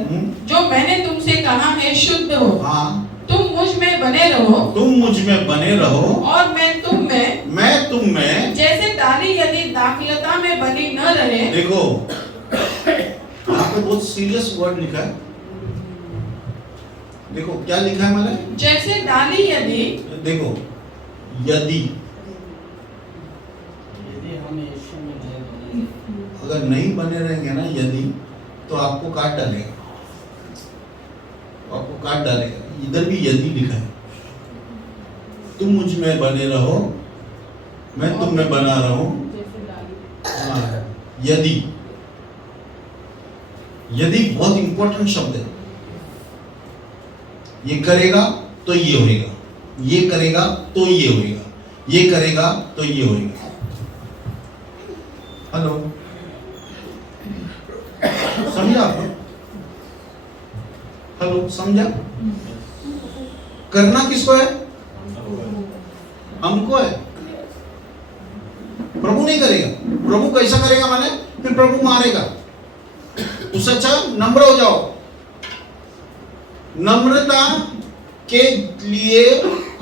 जो मैंने तुमसे कहा है शुद्ध हो। हाँ, तुम मुझ में बने रहो, तुम मुझ में बने रहो और मैं तुम में जैसे डाली यदि दाखलता में बनी न रहे। देखो यहाँ पे बहुत सीरियस वर्ड लिखा है। देखो क्या लिखा है मैंने? जैसे डाली यदि, देखो यदि अगर नहीं बने रहेंगे ना यदि, तो आपको काट डालेगा, आपको काट डालेगा। इधर भी यदि लिखा है, तुम मुझ में बने रहो मैं तुम में बना रहूं। हाँ, यदि, यदि बहुत इंपॉर्टेंट शब्द है। ये करेगा तो ये होएगा, ये करेगा तो ये होएगा, ये करेगा तो ये होएगा। हेलो, समझा आपने? हेलो, समझा? करना किसको है? हमको है। प्रभु नहीं करेगा। प्रभु कैसा करेगा? माने फिर प्रभु मारेगा। उससे अच्छा नम्र हो जाओ। नम्रता के लिए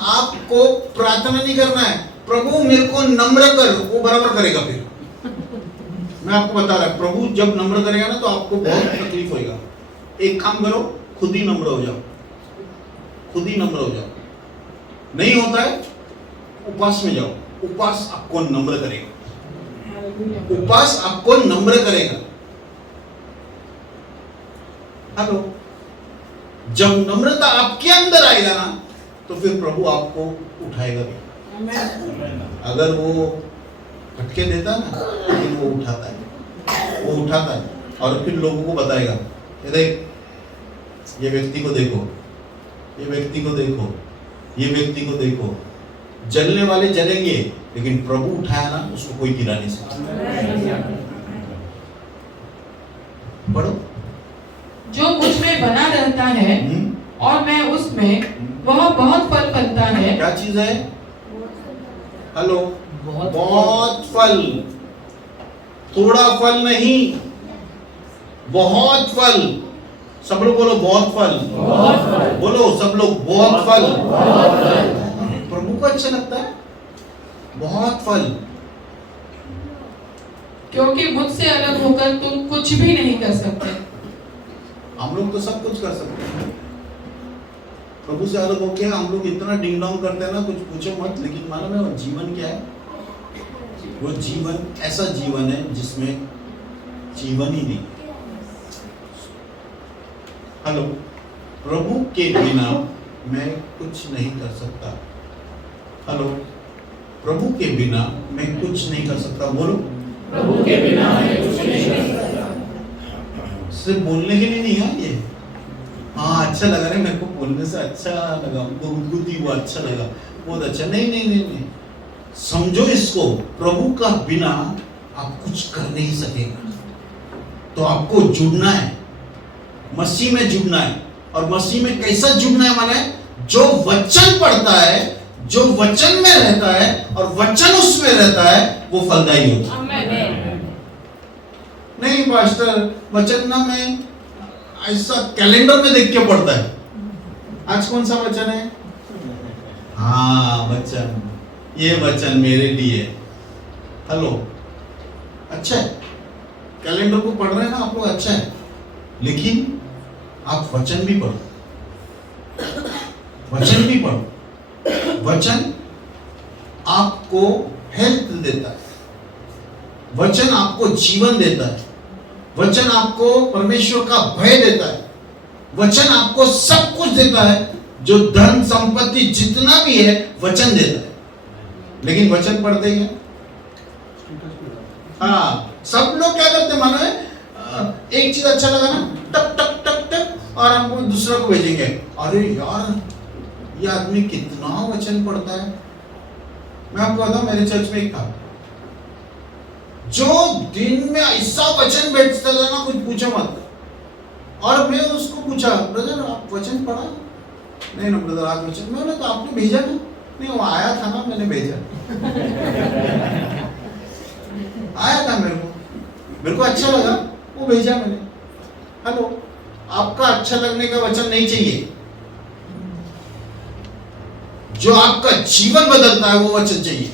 आपको प्रार्थना नहीं करना है, प्रभु मेरे को नम्र कर, वो बराबर करेगा। फिर मैं आपको बता रहा हूं, प्रभु जब नम्र करेगा ना तो आपको बहुत तकलीफ होगा। एक काम करो, खुद ही नम्र हो जाओ, खुद ही नम्र हो जाओ। नहीं होता है, उपवास में जाओ, उपवास आपको नम्र करेगा, उपवास आपको नम्र करेगा। हेलो, जब नम्रता आपके अंदर आएगा ना तो फिर प्रभु आपको उठाएगा भी। अगर वो फटके देता ना, लेकिन वो उठाता है, वो उठाता है और फिर लोगों को बताएगा, देख ये व्यक्ति को देखो, ये व्यक्ति को देखो, ये व्यक्ति को देखो। जलने वाले जलेंगे, लेकिन प्रभु उठाया ना उसको कोई गिरा नहीं सकता। पढ़ो। जो मुझ में बना रहता है और मैं उसमें, वह बहुत फल फलता है। क्या चीज है? हेलो, बहुत फल, थोड़ा फल नहीं, बहुत फल। सब लोग बोलो बहुत फल, बोलो सब लोग बहुत फल। प्रभु प्रभु को अच्छा लगता है बहुत फल, क्योंकि मुझसे अलग होकर तुम कुछ भी नहीं कर सकते। हम लोग तो सब कुछ कर सकते हैं, प्रभु से अलग होके हम लोग इतना डिंग डोंग करते हैं ना, कुछ पूछो मत। लेकिन मालूम है वो जीवन क्या है? वो जीवन ऐसा जीवन है जिसमें जीवन ही नहीं। हेलो, प्रभु के बिना मैं कुछ नहीं कर सकता। हेलो, प्रभु के बिना मैं कुछ नहीं कर सकता। बोलो, प्रभु के बिना मैं कुछ नहीं कर सकता। सिर्फ बोलने के लिए नहीं है ये। हाँ, अच्छा लगा रे, मेरे को बोलने से अच्छा लगा, गुदगुदी हुआ, अच्छा लगा, बहुत अच्छा। नहीं नहीं नहीं नहीं, समझो इसको, प्रभु का बिना आप कुछ कर नहीं सकेगा। तो आपको जुड़ना है, मसीह में जुड़ना है। और मसीह में कैसा जुड़ना है? माने जो वचन पढ़ता है, जो वचन में रहता है और वचन उसमें रहता है, वो फलदायी होता है। नहीं पास्टर, वचन ना मैं ऐसा कैलेंडर में देख के पढ़ता है। आज कौन सा वचन है? हाँ, वचन, ये वचन मेरे लिए। हेलो, अच्छा है, कैलेंडर को पढ़ रहे हैं ना आप लोग, अच्छा है। लेकिन आप वचन भी पढ़ो, वचन भी पढ़ो। वचन आपको हेल्थ देता है, वचन आपको जीवन देता है, वचन आपको परमेश्वर का भय देता है, वचन आपको सब कुछ देता है। जो धन संपत्ति जितना भी है वचन देता है। लेकिन वचन पढ़ते ही है। हाँ, सब लोग क्या करते मानो है, एक चीज अच्छा लगा ना, टक टक टक टक, और हमको दूसरा को भेजेंगे। अरे यार, ये आदमी कितना वचन पढ़ता है। मैं आपको बताऊं, मेरे चर्च में एक था जो दिन में ऐसा वचन भेजता था ना, कुछ पूछो मत। और मैं उसको पूछा, ब्रदर आप वचन पढ़ा? नहीं ना ब्रदर, आज वचन। मैंने तो आपने भेजा ना? नहीं, वो आया था ना, मैंने भेजा। आया था मेरे को अच्छा लगा, वो भेजा मैंने। हेलो, आपका अच्छा लगने का वचन नहीं चाहिए, जो आपका जीवन बदलता है वो वचन चाहिए।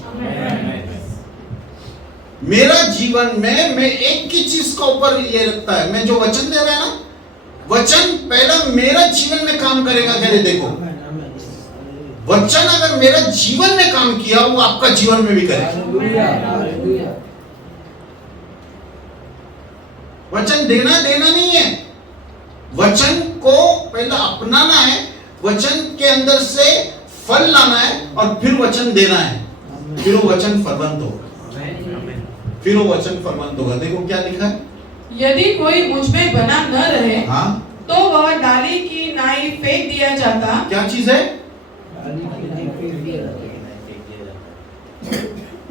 मेरा जीवन में मैं एक ही चीज का ऊपर ये रखता है, मैं जो वचन दे रहा है ना, वचन पहला मेरा जीवन में काम करेगा। कह रहे देखो, वचन अगर मेरा जीवन में काम किया, वो आपका जीवन में भी करेगा। वचन देना नहीं है, वचन को पहला अपनाना है, वचन के अंदर से फल लाना है, और फिर वचन देना है, फिर वो वचन फलवंत होगा। फिर वो वचन फलवंत होगा। देखो क्या लिखा है, यदि कोई मुझ में बना न रहे, हाँ, तो वह डाली की नाई फेंक दिया जाता। क्या चीज है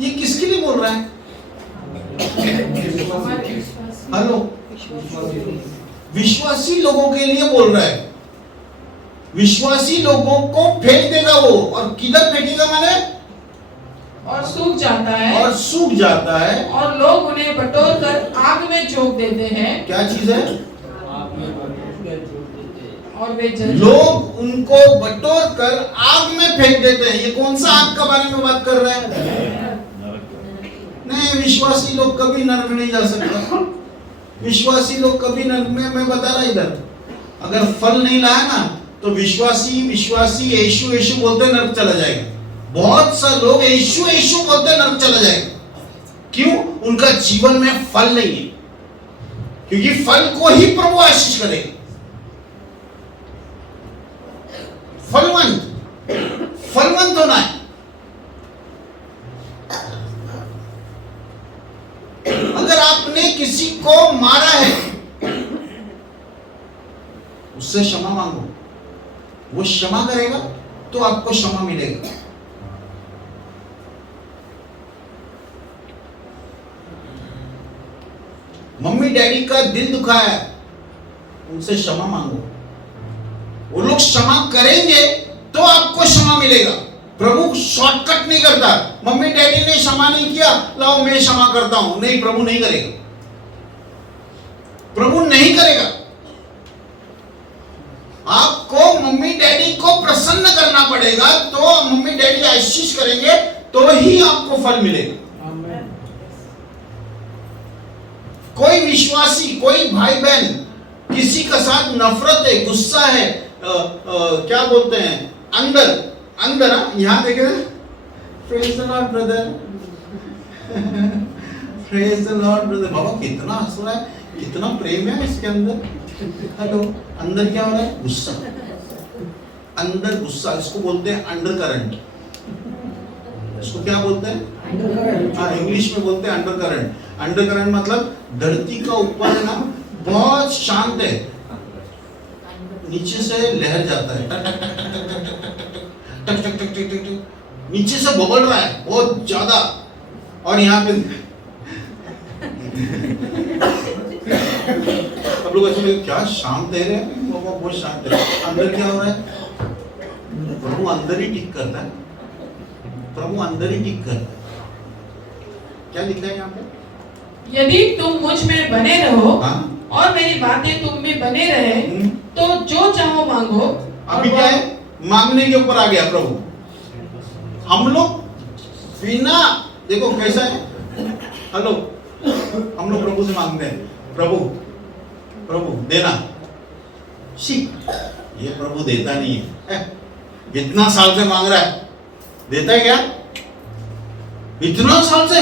ये? किसके लिए बोल रहा है? हेलो, विश्वासी लोगों के लिए बोल रहा है। विश्वासी लोगों को फेंक देगा वो, और किधर फेंकेगा माने? और सूख जाता है, और सूख जाता है, और लोग उन्हें बटोर कर आग में झोंक देते हैं। क्या चीज है? और वे जल, लोग उनको बटोर कर आग में फेंक देते हैं। ये कौन सा आग के बारे में बात कर रहे हैं? नहीं, विश्वासी लोग कभी नरक नहीं जा सकता। विश्वासी लोग कभी नरक में, मैं बता रहा इधर, अगर फल नहीं लाया ना, तो विश्वासी यीशु यीशु बोलते नरक चला जाएगा। बहुत सा लोग यीशु यीशु बोलते नरक चला जाएगा। क्यों? उनका जीवन में फल नहीं है, क्योंकि फल को ही प्रभु आशीष करेगा। फलवंत होना है। अगर आपने किसी को मारा है, उससे क्षमा मांगो, वो क्षमा करेगा तो आपको क्षमा मिलेगा। मम्मी डैडी का दिल दुखाया, उनसे क्षमा मांगो, वो लोग क्षमा करेंगे तो आपको क्षमा मिलेगा। प्रभु शॉर्टकट नहीं करता। मम्मी डैडी ने क्षमा नहीं किया, लाओ मैं क्षमा करता हूं। नहीं, प्रभु नहीं करेगा, प्रभु नहीं करेगा। आपको मम्मी डैडी को प्रसन्न करना पड़ेगा, तो मम्मी डैडी आशीष करेंगे तो ही आपको फल मिलेगा। कोई विश्वासी, कोई भाई बहन किसी का साथ नफरत है, गुस्सा है, क्या बोलते हैं, अंदर यहां देखे, praise the Lord brother, praise the Lord brother. बाबा कितना हंस रहा है, कितना प्रेम है इसके अंदर। हेलो, अंदर क्या हो रहा है? गुस्सा, अंदर गुस्सा, इसको बोलते हैं अंडर करंट। इसको क्या बोलते हैं? हाँ, इंग्लिश में बोलते हैं अंडर करंट। अंडर करंट मतलब धरती का ऊपर है ना बहुत शांत है, नीचे से लहर जाता है, टक टक टक टक टक टक टक टक टक टक, नीचे से बबल रहा है बहुत ज्यादा, और यहाँ पे अब लोग ऐसे क्या शांत है रे, बहुत शांत है। अंदर क्या हो रहा है? प्रभु अंदर ही टिक करता है, प्रभु अंदर ही टिक करता है। क्या लिखा है यहाँ पे? यदि तुम मुझ में बने रहो, हाँ? और मेरी बातें तुम में बने रहे, तो जो चाहो मांगो। अभी क्या है? मांगने के ऊपर आ गया प्रभु। हम लोग बिना, देखो कैसा है, हेलो, हम लोग प्रभु से मांगते हैं, प्रभु प्रभु देना, शी, ये प्रभु देता नहीं है, इतना साल से मांग रहा है, देता है क्या? इतना साल से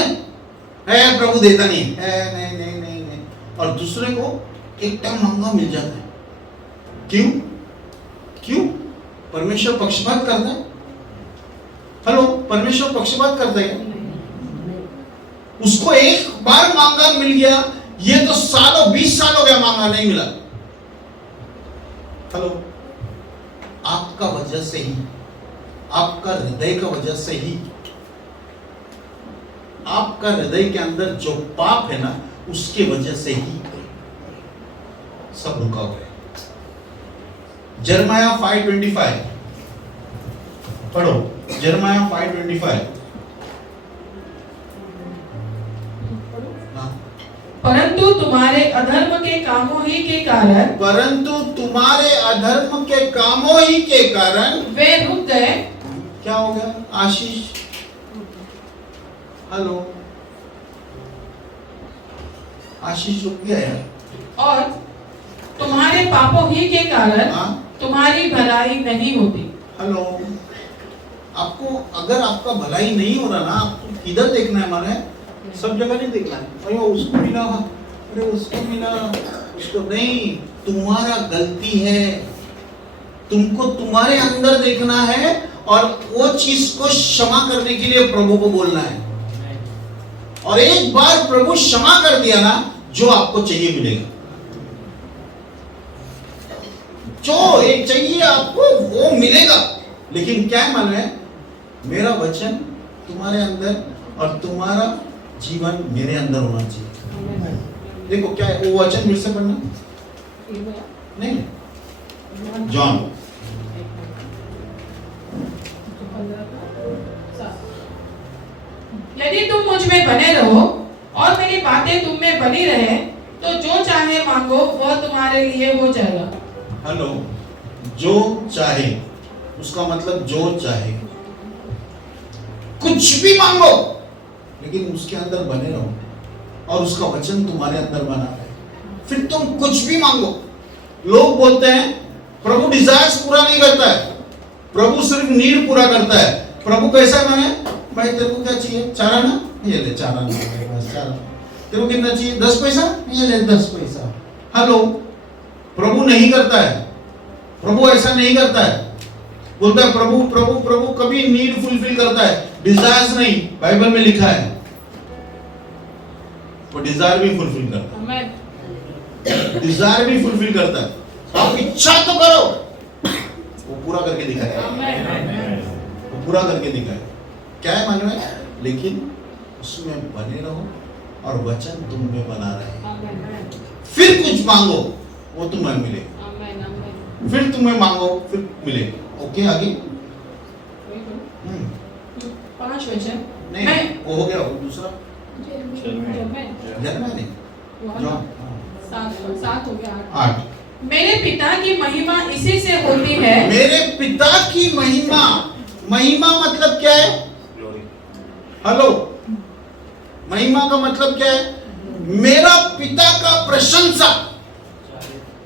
है, प्रभु देता नहीं है, नहीं नहीं नहीं नहीं। और दूसरे को एक टाइम मांगा मिल जाता है। क्यों? क्यों? परमेश्वर पक्षपात करता है? हेलो, परमेश्वर पक्षपात करता है? उसको एक बार मांगा मिल गया, ये तो सालों 20 साल हो गया मांगा नहीं मिला। हेलो, आपका वजह से ही, आपका हृदय का वजह से ही, आपका हृदय के अंदर जो पाप है ना, उसके वजह से ही सब रुका हुआ है। यिर्मयाह 5:25 पढ़ो, यिर्मयाह 5:25। परंतु तुम्हारे अधर्म के कामों ही के कारण, परंतु तुम्हारे अधर्म के कामों ही के कारण वे रुक गए। क्या हो गया? आशीष, हेलो, आशीष रुक गया यार। और तुम्हारे पापों ही के कारण तुम्हारी भलाई नहीं होती। हेलो, आपको अगर आपका भलाई नहीं हो रहा ना, आपको किधर देखना है? माने सब जगह नहीं देखना है, अरे उसको मिला, अरे उसको मिला, उसको नहीं, तुम्हारा गलती है, तुमको तुम्हारे अंदर देखना है और वो चीज को क्षमा करने के लिए प्रभु को बोलना है। और एक बार प्रभु क्षमा कर दिया ना, जो आपको चाहिए मिलेगा, जो एक चाहिए आपको वो मिलेगा। लेकिन क्या है मालूम है? मेरा वचन तुम्हारे अंदर और तुम्हारा जीवन मेरे अंदर होना चाहिए। देखो क्या है वो वचन, फिर से पढ़ना, नहीं, जॉन यदि तुम मुझ में बने रहो और मेरी बातें तुम में बनी रहे, तो जो चाहे मांगो वह तुम्हारे लिए हो जाएगा। हेलो, जो चाहे, उसका मतलब जो चाहे, कुछ भी मांगो, लेकिन उसके अंदर बने रहो और उसका वचन तुम्हारे अंदर बना रहे, फिर तुम कुछ भी मांगो। लोग बोलते हैं प्रभु डिजायर्स पूरा नहीं करता है, प्रभु सिर्फ नीड पूरा करता है। प्रभु कैसा माने? भाई तेरे को क्या चाहिए? चारा ना, ये ले चारा ना, बस चारा। तेरे को कितना चाहिए? 10 पैसा, ये ले 10 पैसा। हेलो, प्रभु नहीं करता है, प्रभु ऐसा नहीं करता है। बोलता है प्रभु प्रभु प्रभु कभी नीड फुलफिल करता है, डिजायर्स नहीं। बाइबल में लिखा है वो डिजायर भी फुलफिल करता है, डिजायर भी फुलफिल करता है। आप इच्छा तो करो, वो पूरा करके दिखाएगा, वो पूरा करके दिखाएगा। क्या है मालूम है? लेकिन उसमें बने रहो और वचन तुम में बना रहे, फिर कुछ मांगो वो तुम्हें मिलेगा, फिर तुम्हें मांगो फिर मिलेगा। ओके, आगे 5 वचन नहीं, वो हो गया, वो दूसरा जन्म नहीं, 7 हो गया, 8 मेरे पिता की महिमा इसी से होती है। मेरे पिता की महिमा, महिमा मतलब क्या है? हेलो, महिमा का मतलब क्या है? मेरा पिता का प्रशंसा,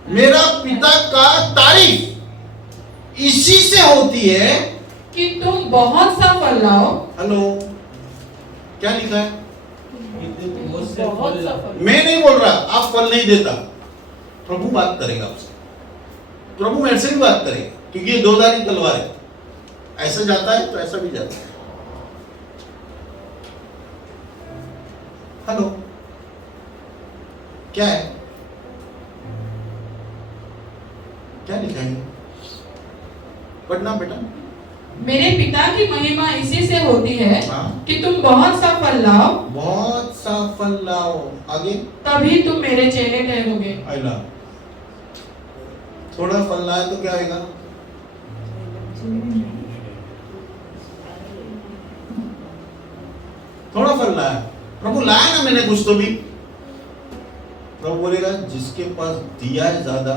मेरा पिता का तारीफ इसी से होती है कि तुम बहुत सा फल लाओ। हेलो, क्या लिखा है? बहुत सा फल। मैं नहीं बोल रहा आप फल नहीं देता, प्रभु बात करेगा आपसे। प्रभु मेरे से भी बात करेगा, क्योंकि ये दोधारी तलवार है, ऐसा जाता है तो ऐसा भी जाता है। हेलो, क्या है? क्या लिखा है? पढ़ना बेटा। मेरे पिता की महिमा इसी से होती है हाँ। कि तुम बहुत सा फल लाओ। बहुत सा फल लाओ। आगे, तभी तुम मेरे चेले ठहरोगे। आइला, थोड़ा फल लाए तो क्या आएगा? थोड़ा फल लाया, प्रभु लाया ना मैंने कुछ तो भी। प्रभु बोलेगा जिसके पास दिया है ज्यादा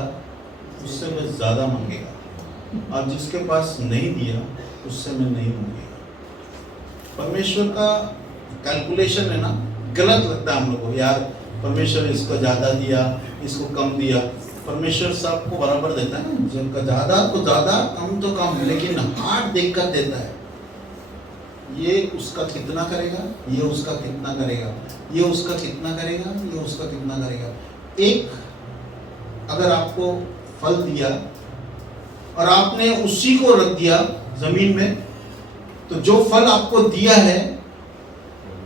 उससे मैं ज्यादा मांगेगा, और जिसके पास नहीं दिया उससे मैं नहीं मांगेगा। परमेश्वर का कैलकुलेशन है ना, गलत लगता है हम लोग को, यार परमेश्वर इसको ज्यादा दिया, इसको कम दिया। परमेश्वर सबको बराबर देता है ना, जिनका ज्यादा तो ज्यादा, कम तो कम, लेकिन हार्ट देखकर देता है। ये उसका कितना करेगा, ये उसका कितना करेगा, ये उसका कितना करेगा, ये उसका कितना करेगा। एक अगर आपको फल दिया और आपने उसी को रख दिया जमीन में, तो जो फल आपको दिया है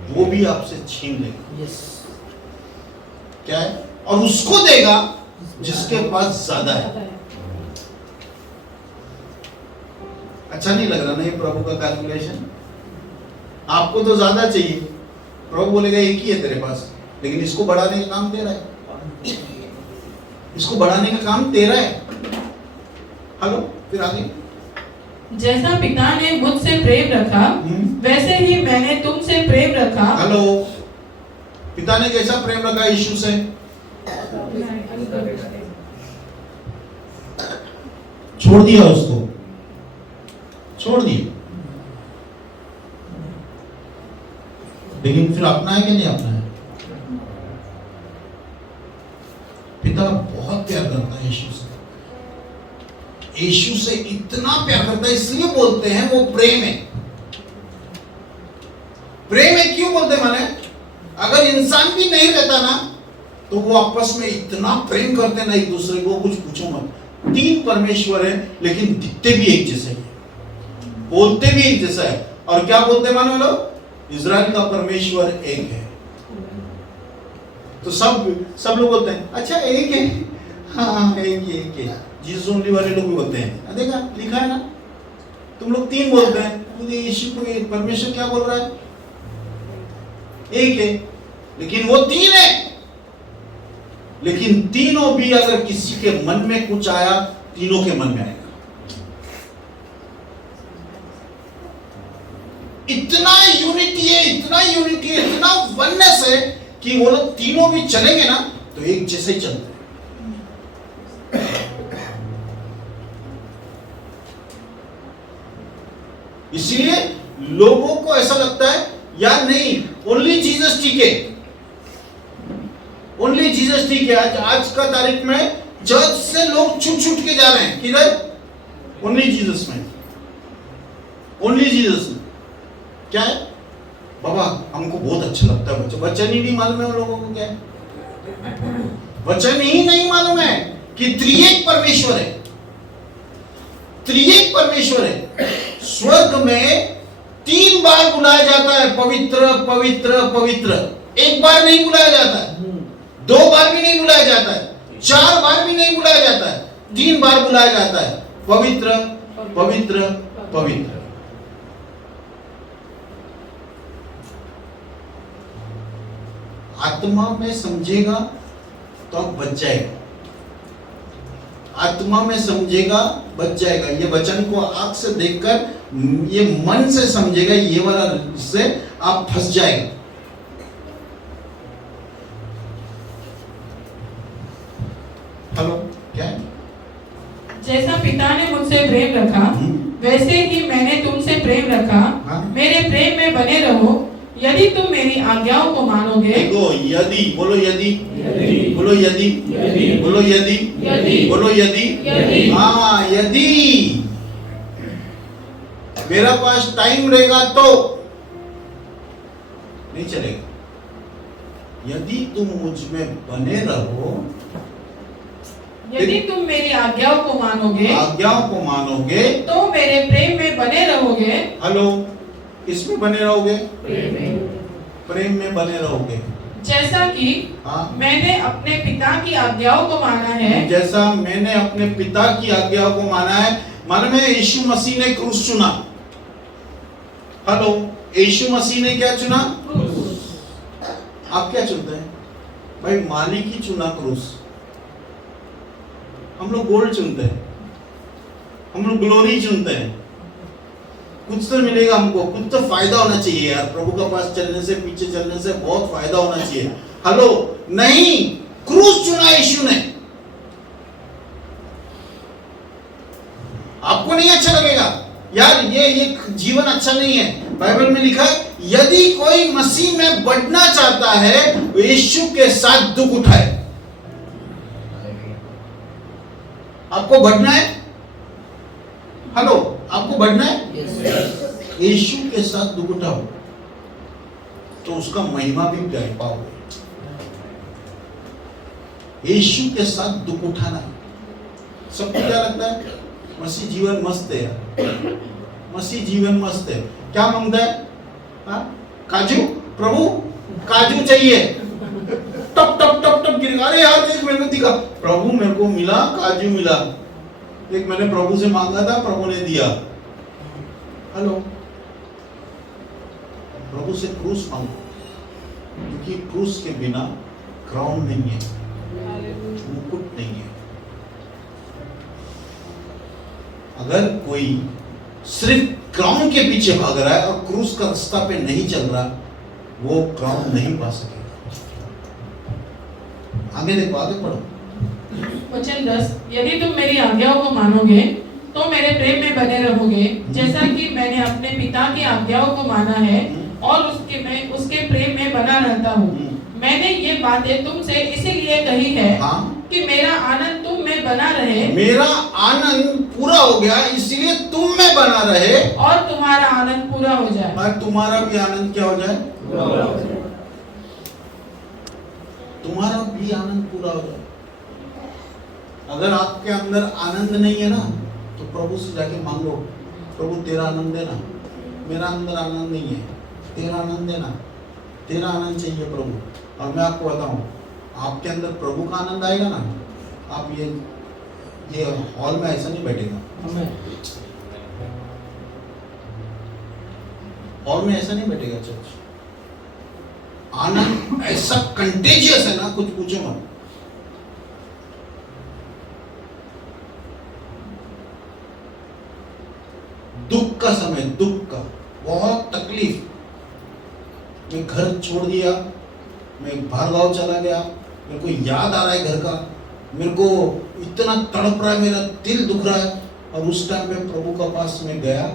वो भी आपसे छीन लेगा। क्या है? और उसको देगा जिसके पास ज्यादा है। अच्छा नहीं लग रहा ना ये प्रभु का कैलकुलेशन? आपको तो ज्यादा चाहिए, प्रभु बोलेगा एक ही है तेरे पास, लेकिन इसको बढ़ाने का काम तेरा है, इसको बढ़ाने का काम तेरा है। हेलो, फिर आगे, जैसा पिता ने मुझसे प्रेम रखा वैसे ही मैंने तुमसे प्रेम रखा। हेलो, पिता ने कैसा प्रेम रखा यीशु से? छोड़ दिया उसको, छोड़ दिया, लेकिन फिर अपना है कि नहीं अपना है? पिता बहुत प्यार करता है यीशु से, यीशु से इतना प्यार करता है, इसलिए बोलते हैं वो प्रेम है। प्रेम है क्यों बोलते हैं? माने अगर इंसान भी नहीं रहता ना तो वो आपस में इतना प्रेम करते ना एक दूसरे को, कुछ पूछो मत। तीन परमेश्वर है लेकिन दिखते भी एक जैसे हैं, बोलते भी एक जैसा है। और क्या बोलते हैं मानो लोग? इजराइल का परमेश्वर एक है। तो सब लोग बोलते हैं अच्छा एक है, हाँ एक है। जीसस ओनली वाले लोग भी बोलते हैं, देखा लिखा है ना, तुम लोग तीन बोलते हैं, यीशु को परमेश्वर क्या बोल रहा है? एक है, लेकिन वो तीन है। लेकिन तीनों भी अगर किसी के मन में कुछ आया, तीनों के मन में आएगा। इतना यूनिटी है, इतना यूनिटी है, इतना वननेस है कि वो लोग तीनों भी चलेंगे ना तो एक जैसे ही चलते हैं। इसलिए लोगों को ऐसा लगता है यार नहीं, ओनली जीसस ठीक है, ओनली जीसस ठीक है। आज का तारीख में चर्च से लोग छूट के जा रहे हैं, किधर? ओनली जीसस में, ओनली जीसस में। क्या है बाबा, हमको बहुत अच्छा लगता है वचन ही नहीं मालूम है उन लोगों को। क्या है? वचन ही नहीं मालूम है कि त्रिएक परमेश्वर है, त्रिएक परमेश्वर है। स्वर्ग में 3 बार बुलाया जाता है पवित्र पवित्र पवित्र। एक बार नहीं बुलाया जाता है, 2 बार भी नहीं बुलाया जाता है, 4 बार भी नहीं बुलाया जाता है, 3 बार बुलाया जाता है पवित्र पवित्र पवित्र। आत्मा में समझेगा तो आप बच जाएगा, आत्मा में समझेगा बच जाएगा। ये वचन को आंख से देखकर, ये मन से समझेगा, ये वाला से आप फंस जाएगा। हेलो, क्या है? जैसा पिता ने मुझसे प्रेम रखा वैसे ही मैंने तुमसे प्रेम रखा। मेरे प्रेम में बने रहो। यदि तुम मेरी आज्ञाओं को मानोगे। देखो यदि, बोलो यदि, बोलो यदि, बोलो यदि, बोलो यदि। हाँ यदि मेरा पास टाइम रहेगा तो नहीं चलेगा। यदि तुम मुझ में बने रहो, यदि तुम मेरी आज्ञाओं को मानोगे तो मेरे प्रेम में बने रहोगे। हेलो, किसमें बने रहोगे? प्रेम में बने रहोगे। जैसा कि मैंने अपने पिता की आज्ञाओं को माना है। जैसा मैंने अपने पिता की आज्ञाओं को माना है। मालूम है यीशु मसीह ने क्रूस चुना। हेलो, यीशु मसीह ने क्या चुना? आप क्या चुनते हैं भाई? मालिक ही चुना क्रूस। हम लोग गोल्ड चुनते हैं, हम लोग ग्लोरी चुनते हैं। कुछ तो मिलेगा हमको, कुछ तो फायदा होना चाहिए यार। प्रभु के पास चलने से, पीछे चलने से बहुत फायदा होना चाहिए। हेलो, नहीं, क्रूस चुना यीशु ने। आपको नहीं अच्छा लगेगा यार, ये जीवन अच्छा नहीं है। बाइबल में लिखा है यदि कोई मसीह में बढ़ना चाहता है वो यीशु के साथ दुख उठाए। आपको बढ़ना है? हेलो, आपको बढ़ना है? यीशु के साथ दुख उठाओ तो उसका महिमा भी पाओगे। यीशु के साथ दुख उठाना है। सबको क्या लगता है? मसीह जीवन मस्त है यार, मसीह जीवन मस्त है। क्या मांगता है? काजू, प्रभु काजू चाहिए। टप टप टप टप गिर, अरे यार देख मेरे को दिखा, प्रभु मेरे को मिला, काजू मिला। एक मैंने प्रभु से मांगा था, प्रभु ने दिया। हेलो, प्रभु से क्रूस मांगो, क्योंकि क्रूस के बिना क्राउन नहीं है, मुकुट नहीं है। अगर कोई सिर्फ क्राउन के पीछे भाग रहा है और क्रूस का रास्ता पे नहीं चल रहा, वो क्राउन नहीं पा सकेगा। आगे देखो, आगे पढ़ो। वचन 10, यदि तुम मेरी आज्ञाओं को मानोगे तो मेरे प्रेम में बने रहोगे, जैसा कि मैंने अपने पिता की आज्ञाओं को माना है और मैं उसके प्रेम में बना रहता हूँ। मैंने ये बातें तुमसे इसीलिए कही है कि मेरा आनंद तुम में बना रहे। मेरा आनंद पूरा हो गया, इसलिए तुम में बना रहे और तुम्हारा आनंद पूरा हो जाए। और तुम्हारा भी आनंद क्या हो जाए? तुम्हारा भी आनंद पूरा हो जाए। अगर आपके अंदर आनंद नहीं है ना, तो प्रभु से जाके मांगो, प्रभु तेरा आनंद देना। मेरा अंदर आनंद नहीं है, तेरा आनंद देना। तेरा आनंद चाहिए प्रभु। और मैं आपको बताऊं, आपके अंदर प्रभु का आनंद आएगा ना, आप ये हॉल में ऐसा नहीं बैठेगा, हॉल में ऐसा नहीं बैठेगा चर्च। आनंद ऐसा कंटेजियस है ना, कुछ पूछो मत। दुख का समय, दुख का बहुत तकलीफ, मैं घर छोड़ दिया, मैं बाहर गाँव चला गया, मेरे को याद आ रहा है घर का, मेरे को इतना तड़प रहा है, मेरा दिल दुख रहा है। और उस टाइम में प्रभु का पास में गया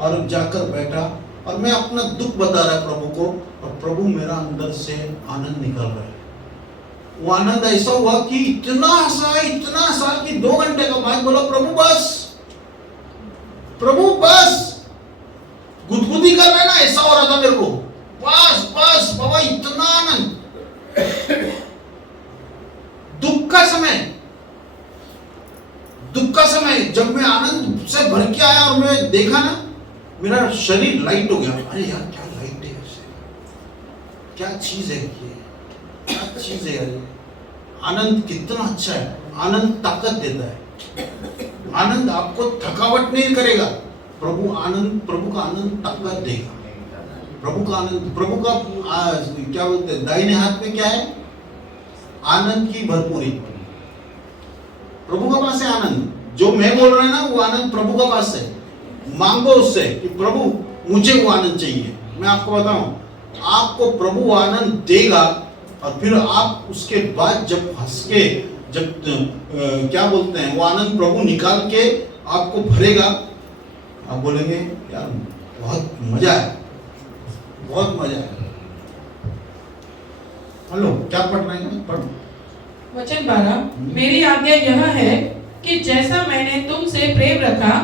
और जाकर बैठा और मैं अपना दुख बता रहा है प्रभु को, और प्रभु मेरा अंदर से आनंद निकल रहा है। वो आनंद ऐसा हुआ कि इतना हंसा कि 2 घंटे का बाद बोला प्रभु बस, प्रभु बस, गुदगुदी कर रहा है ना, ऐसा हो रहा था मेरे को। बस बस बाबा, इतना आनंद। दुख का समय जब मैं आनंद से भर के आया और मैं देखा ना, मेरा शरीर लाइट हो गया। अरे यार क्या लाइट है, क्या चीज है ये, क्या चीज है यार। आनंद कितना अच्छा है, आनंद ताकत देता है। आनंद आपको थकावट नहीं करेगा, प्रभु का आनंद ताकत देगा। प्रभु का आनंद, प्रभु का क्या बोलते हैं, दाहिने हाथ में क्या है? आनंद की भरपूरी। प्रभु का पास है आनंद। जो मैं बोल रहा है ना, वो आनंद प्रभु का पास है। मांगो उससे कि प्रभु मुझे वो आनंद चाहिए। मैं आपको बताऊं, आपको प्रभु आनंद देगा और फिर आप उसके बाद जब हंस के जब क्या बोलते हैं, वो आनंद प्रभु निकाल के आपको भरेगा, आप बोलेंगे यार बहुत मजा है, बहुत मजा है। हेलो, क्या पढ़ रहे हैं? पढ़। वचन 12, मेरी आज्ञा यह है कि जैसा मैंने तुमसे प्रेम रखा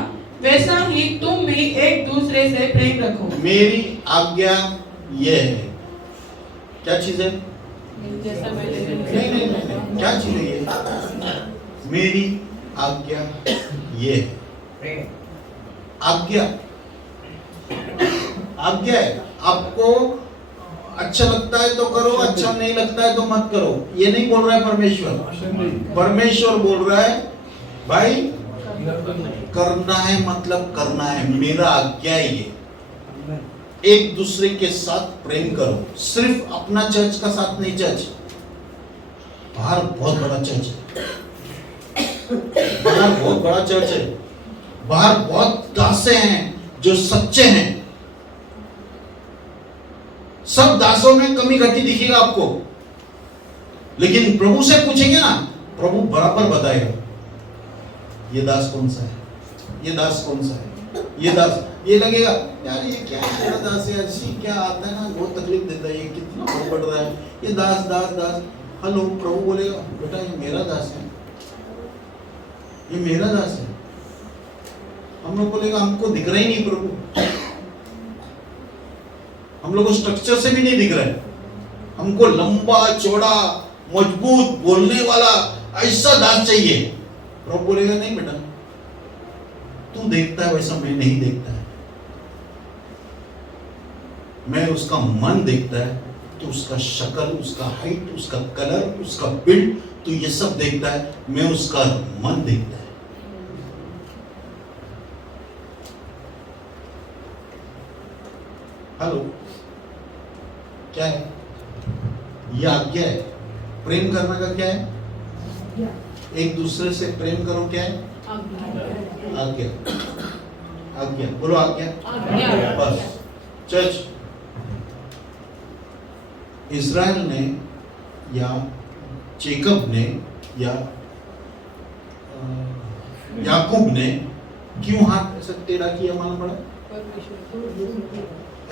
वैसा ही तुम भी एक दूसरे से प्रेम रखो। मेरी आज्ञा यह है, क्या चीज है? जैसा मैंने नहीं, क्या चीज है ये? मेरी आज्ञा ये है। आज्ञा, आज्ञा है। आपको अच्छा लगता है तो करो, अच्छा नहीं लगता है तो मत करो, ये नहीं बोल रहा है परमेश्वर। परमेश्वर बोल रहा है भाई करना है मतलब करना है, मेरा आज्ञा है ये। एक दूसरे के साथ प्रेम करो, सिर्फ अपना चर्च का साथ नहीं, चर्च बाहर बहुत बड़ा चर्च है, बाहर बहुत बड़ा चर्च है, बाहर बहुत दासे हैं जो सच्चे हैं। सब दासों में कमी घटी दिखेगा आपको, लेकिन प्रभु से पूछेंगे ना, प्रभु बराबर बताएगा ये दास कौन सा है, ये दास कौन सा है, ये दास। ये लगेगा यार ये क्या है, मेरा दास है, ऐसी क्या आता है ना, बहुत तकलीफ देता है, ये कितना बहुत बढ़ रहा है, ये दास दास दास। हेलो, प्रभु बोलेगा बेटा ये मेरा दास है, ये मेरा दास है। हम लोग बोलेगा हमको दिख रहा ही नहीं प्रभु, हम लोग को स्ट्रक्चर से भी नहीं दिख रहा है, हमको लंबा चौड़ा मजबूत बोलने वाला ऐसा दास चाहिए। प्रभु बोलेगा नहीं बेटा, तू देखता है वैसा मैं नहीं देखता है, मैं उसका मन देखता है, तो उसका शक्ल, उसका हाइट, उसका कलर, उसका बिल्ड, तो ये सब देखता है, मैं उसका मन देखता है। हेलो, क्या है ये आज्ञा है। प्रेम करने का क्या है? एक दूसरे से प्रेम करो, क्या है? आज्ञा। आज्ञा बोलो, आज्ञा। बस चर्च, इज़राइल ने या जेकब ने या याकूब ने क्यों हाथ ऐसा टेढ़ा किया मालूम पड़ा?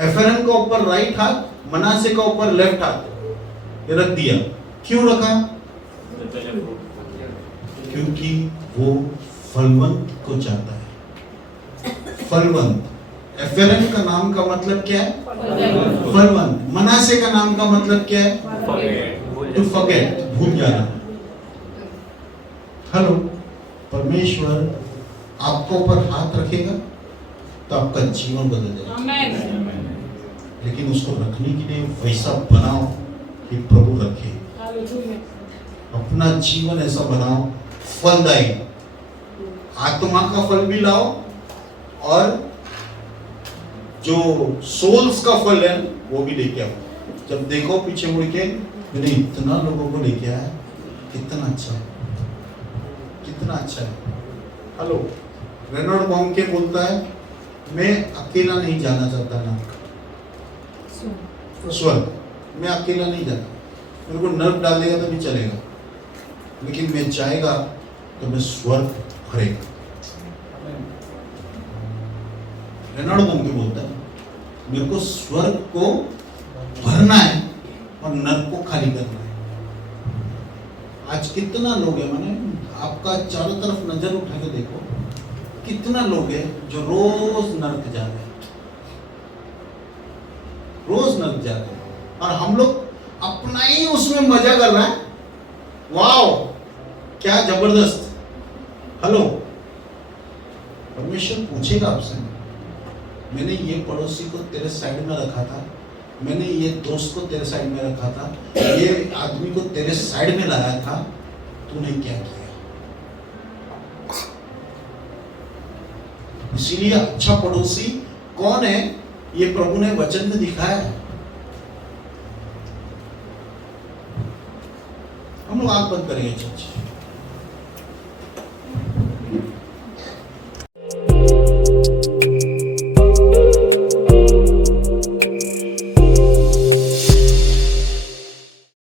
एफरेम का ऊपर राइट हाथ, मनासे का ऊपर लेफ्ट हाथ रख दिया। क्यों रखा? क्योंकि वो फलवंत को चाहता है। फलवंत, एफरेम का नाम का मतलब क्या है? फलवंत। मनासे का नाम का मतलब क्या है? टू फॉरगेट, भूल जाना। हेलो, परमेश्वर आपको ऊपर हाथ रखेगा तो आपका जीवन बदल जाएगा, लेकिन उसको रखने के लिए वैसा बनाओ कि प्रभु रखे। अपना जीवन ऐसा बनाओ फलदायी, आत्मा का फल भी लाओ और जो सोल्स का फल है वो भी लेके आओ। जब देखो पीछे मुड़ के, मैंने इतना लोगों को लेके आया, कितना अच्छा है, कितना अच्छा है। हेलो, रेनॉल्ड बॉन्के बोलता है मैं अकेला नहीं जाना चाहता ना स्वर्ग, मैं अकेला नहीं जाता, मेरे को नर्क डाल देगा तो भी चलेगा, लेकिन मैं जाएगा तो मैं स्वर्ग भरेगा। रेनॉल्ड बॉन्के बोलता है मेरे को स्वर्ग को भरना है और नर्क को खाली करना है। आज कितना लोग है, माने आपका चारों तरफ नजर उठा के देखो, कितना लोग है जो रोज नर्क जा रहे हैं, रोज नर्क जा रहे हैं, और हम लोग अपना ही उसमें मजा कर रहे हैं। वाओ, क्या जबरदस्त। हेलो, परमेश्वर पूछेगा आपसे, मैंने ये पड़ोसी को तेरे साइड में रखा था, मैंने ये दोस्त को तेरे साइड में रखा था, ये आदमी को तेरे साइड में लाया था, तूने क्या किया? इसीलिए अच्छा पड़ोसी कौन है ये प्रभु ने वचन में दिखाया है। हम लोग आंख बंद करेंगे चर्च।